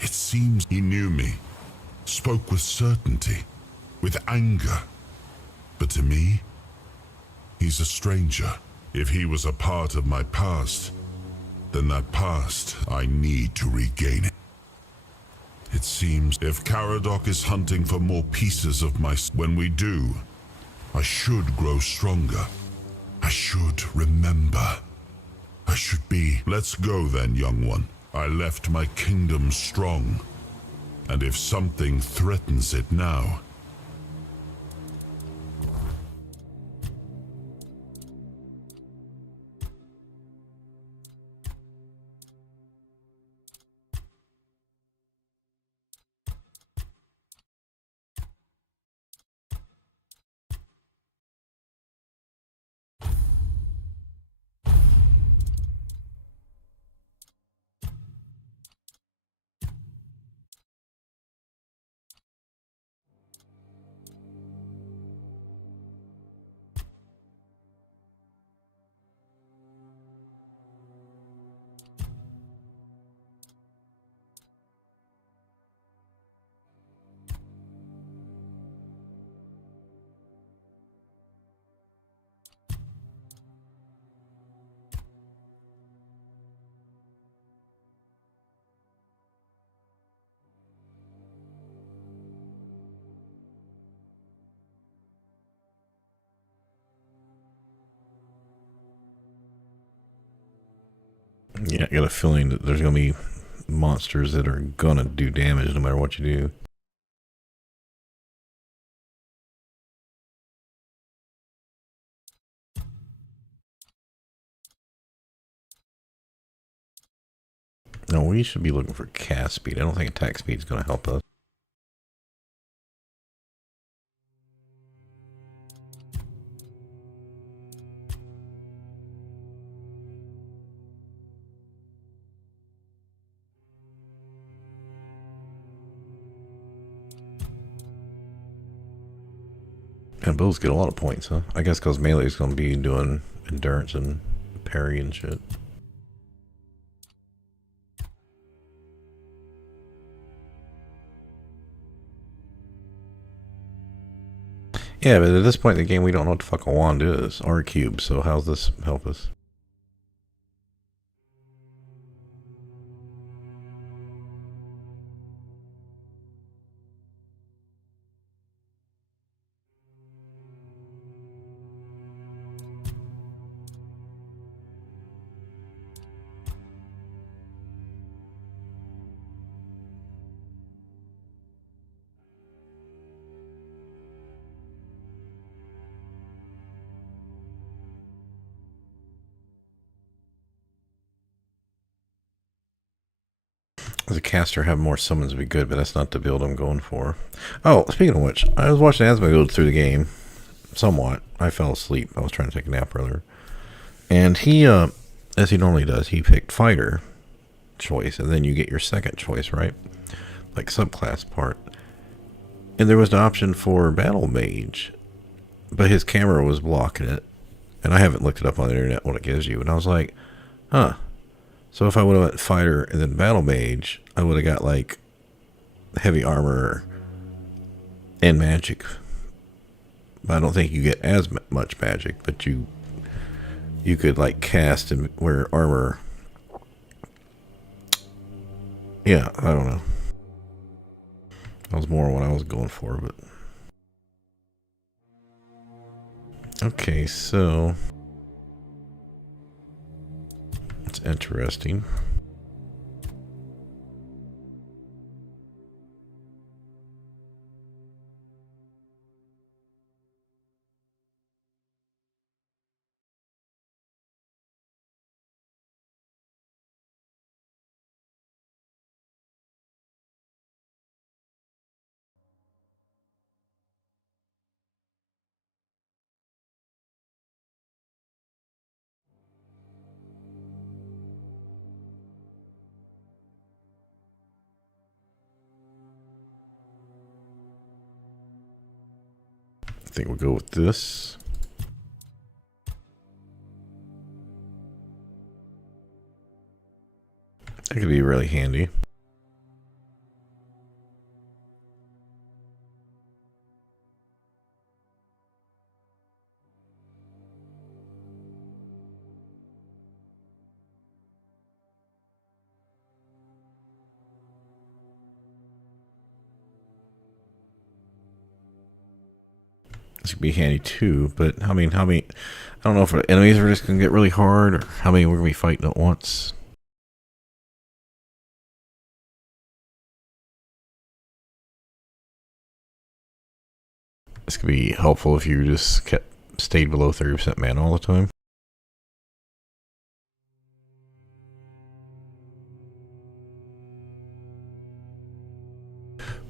It seems he knew me, spoke with certainty, with anger. But to me, he's a stranger. If he was a part of my past, then that past, I need to regain it. It seems if Caradoc is hunting for more pieces of my... When we do, I should grow stronger. I should remember. I should be... Let's go then, young one. I left my kingdom strong. And if something threatens it now... Yeah, I got a feeling that there's gonna be monsters that are gonna do damage no matter what you do. No, we should be looking for cast speed. I don't think attack speed is gonna help us. And bows get a lot of points, huh? I guess because melee is going to be doing endurance and parry and shit. Yeah, but at this point in the game, we don't know what the fuck a wand is, or a cube, so how's this help us? As a caster, have more summons would be good, but that's not the build I'm going for. Oh, speaking of which, I was watching Asma go through the game, somewhat. I fell asleep. I was trying to take a nap earlier. And he, as he normally does, he picked fighter choice, and then you get your second choice, right? Like subclass part. And there was an option for battle mage, but his camera was blocking it. And I haven't looked it up on the internet what it gives you. And I was like, huh. So if I would have went fighter and then battle mage, I would have got like heavy armor and magic. But I don't think you get as much magic, but you could like cast and wear armor. Yeah, I don't know. That was more what I was going for, but okay, so it's interesting. I think we'll go with this. That could be really handy. This could be handy too, but I mean, how many? I don't know if enemies are just gonna get really hard, or how many we're gonna be fighting at once. This could be helpful if you just stayed below 30% mana all the time.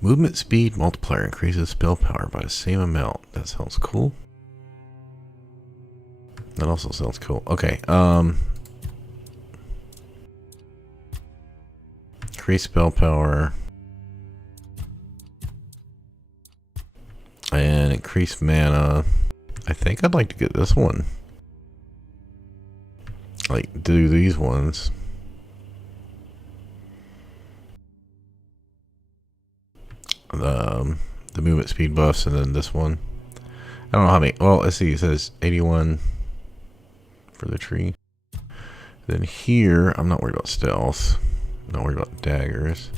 Movement speed multiplier increases spell power by the same amount. That sounds cool. That also sounds cool. Okay, increase spell power. And increase mana. I think I'd like to get this one. Like, do these ones. The movement speed buffs, and then this one. I don't know how many. Well, let's see. It says 81 for the tree. Then here, I'm not worried about stealth. I'm not worried about daggers.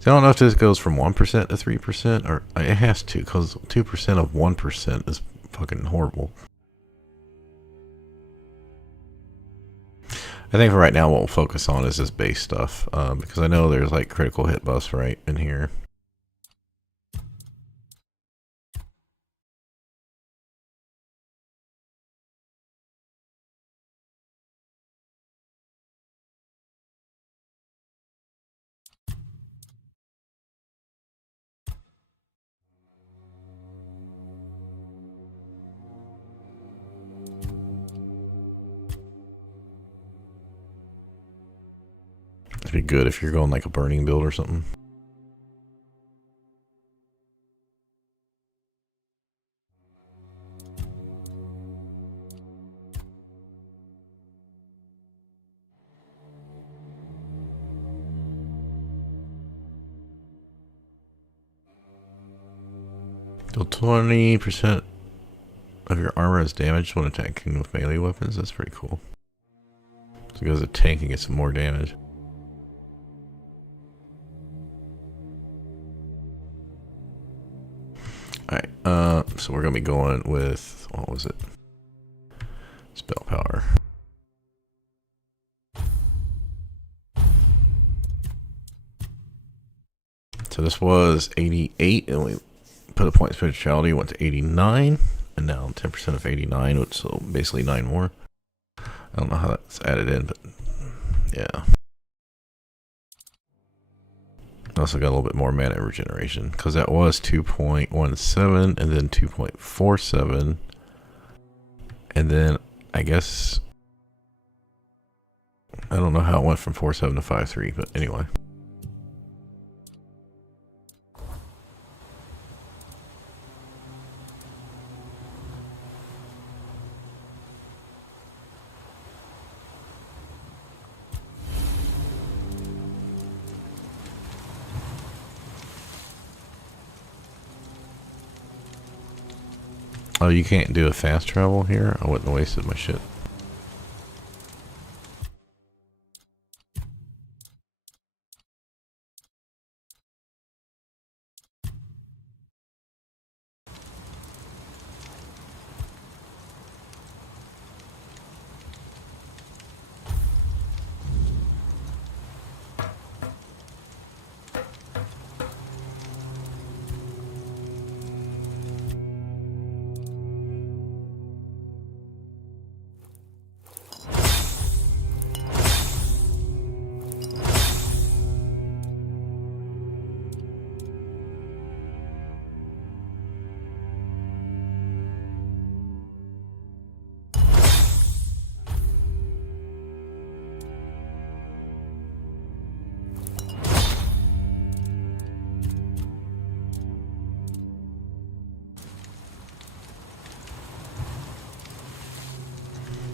So I don't know if this goes from 1% to 3%, or it has to, because 2% of 1% is fucking horrible. I think for right now, what we'll focus on is this base stuff, because I know there's like critical hit buffs right in here. It'd be good if you're going like a burning build or something. So 20% of your armor is damaged when attacking with melee weapons. That's pretty cool. So it goes to tank and gets some more damage. Alright, so we're gonna be going with, what was it? Spell power. So this was 88, and we put a point of spirituality, went to 89, and now 10% of 89, which so basically 9 more. I don't know how that's added in, but yeah. Also got a little bit more mana regeneration, because that was 2.17 and then 2.47, and then I guess I don't know how it went from 4.7 to 5.3, but anyway. Oh, you can't do a fast travel here? I wouldn't have wasted my shit.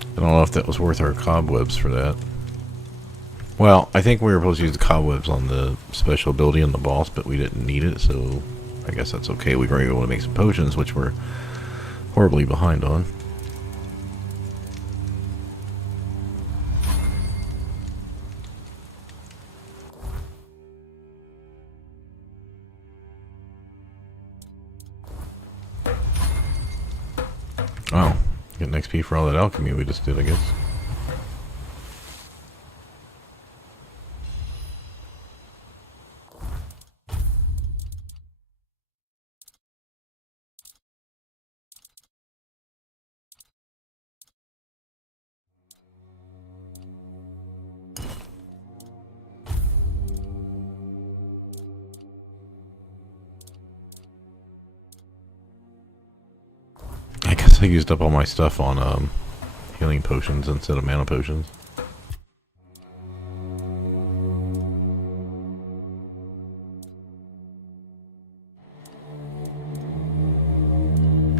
I don't know if that was worth our cobwebs for that. Well, I think we were supposed to use the cobwebs on the special ability on the boss, but we didn't need it, so I guess that's okay. We were able to make some potions, which we're horribly behind on. Oh, get an XP for all that alchemy we just did, I guess. I guess I used up all my stuff on healing potions instead of mana potions.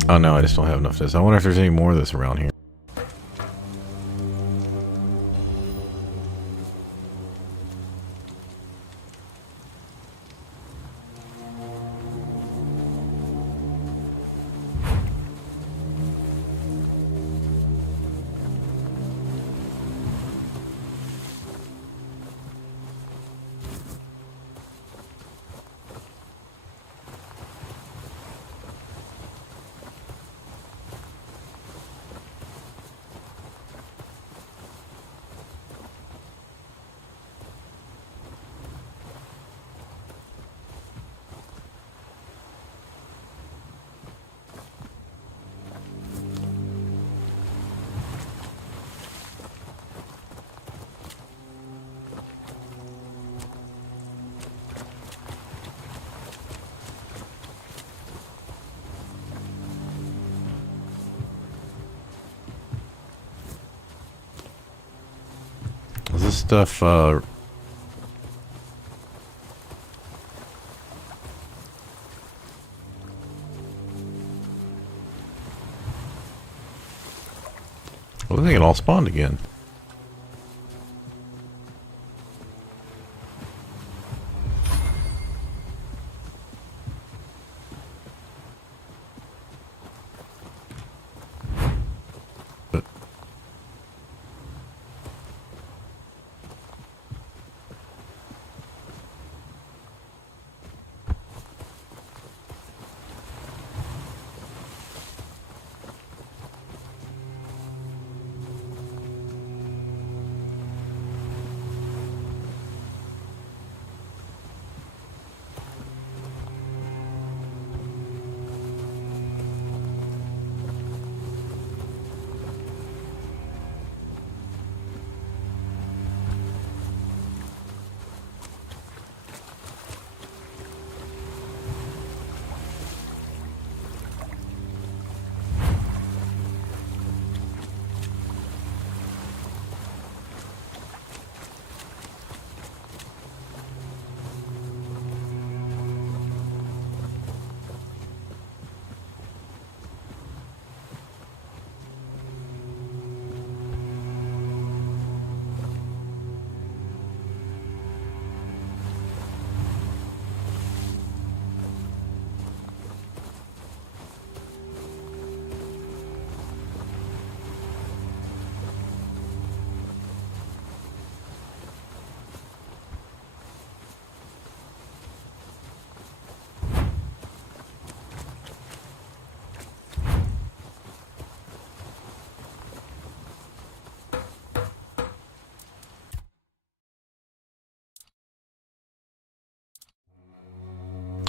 Oh no, I just don't have enough of this. I wonder if there's any more of this around here. Is this stuff, I think it all spawned again.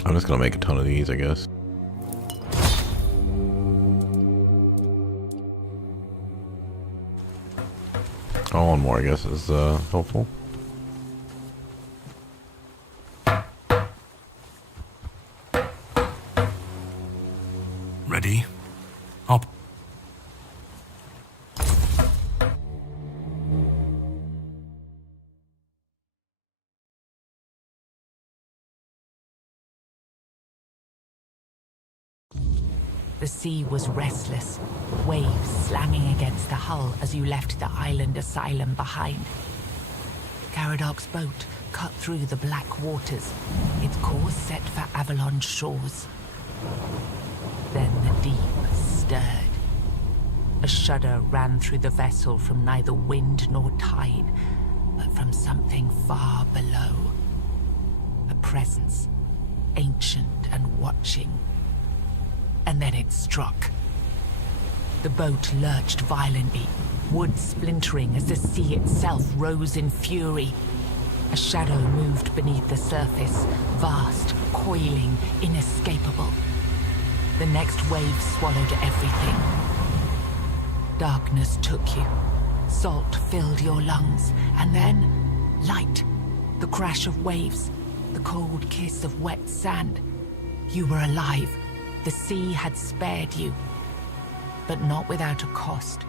I'm just gonna make a ton of these, I guess. Oh, one more, I guess, is helpful. Ready? Hop. The sea was restless, waves slamming against the hull as you left the island asylum behind. Caradoc's boat cut through the black waters, its course set for Avalon's shores. Then the deep stirred. A shudder ran through the vessel from neither wind nor tide, but from something far below. A presence, ancient and watching. And then it struck. The boat lurched violently, wood splintering as the sea itself rose in fury. A shadow moved beneath the surface, vast, coiling, inescapable. The next wave swallowed everything. Darkness took you. Salt filled your lungs, and then light. The crash of waves, the cold kiss of wet sand. You were alive. The sea had spared you, but not without a cost.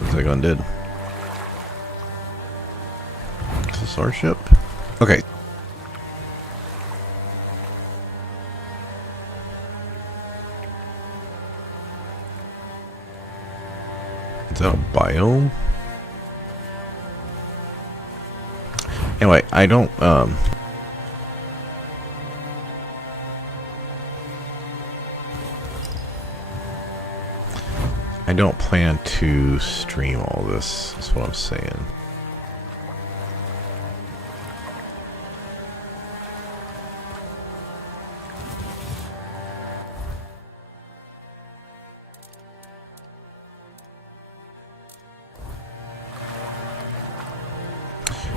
Looks like undid. Is this our ship? Okay. Is that a biome? Anyway, I don't plan to stream all this, is what I'm saying.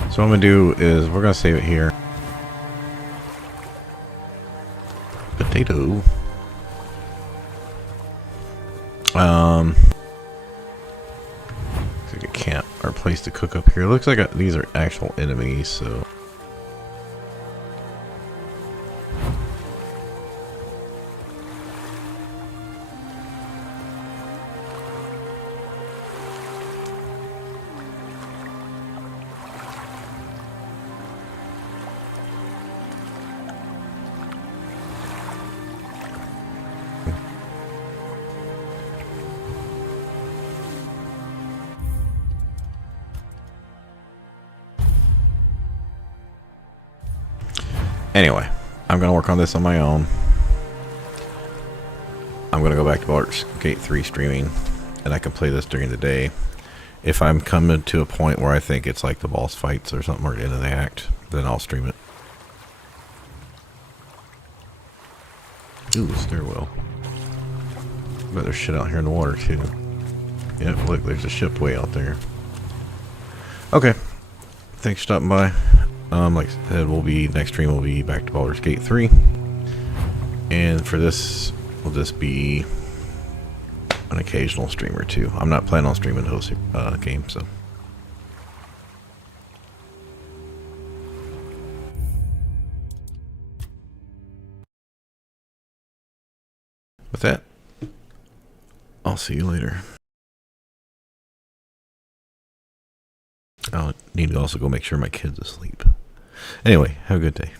So what I'm going to do is we're going to save it here. Potato. Looks like a camp or place to cook up here. Looks like these are actual enemies, so. Anyway, I'm going to work on this on my own. I'm going to go back to Baldur's Gate 3 streaming, and I can play this during the day. If I'm coming to a point where I think it's like the boss fights or something, or the end of the act, then I'll stream it. Ooh, a stairwell. Bet there's shit out here in the water, too. Yep, look, there's a ship way out there. Okay. Thanks for stopping by. Like I said, next stream will be back to Baldur's Gate 3. And for this, will just be an occasional stream or two. I'm not planning on streaming the whole game, so. With that, I'll see you later. I'll need to also go make sure my kid's asleep. Anyway, have a good day.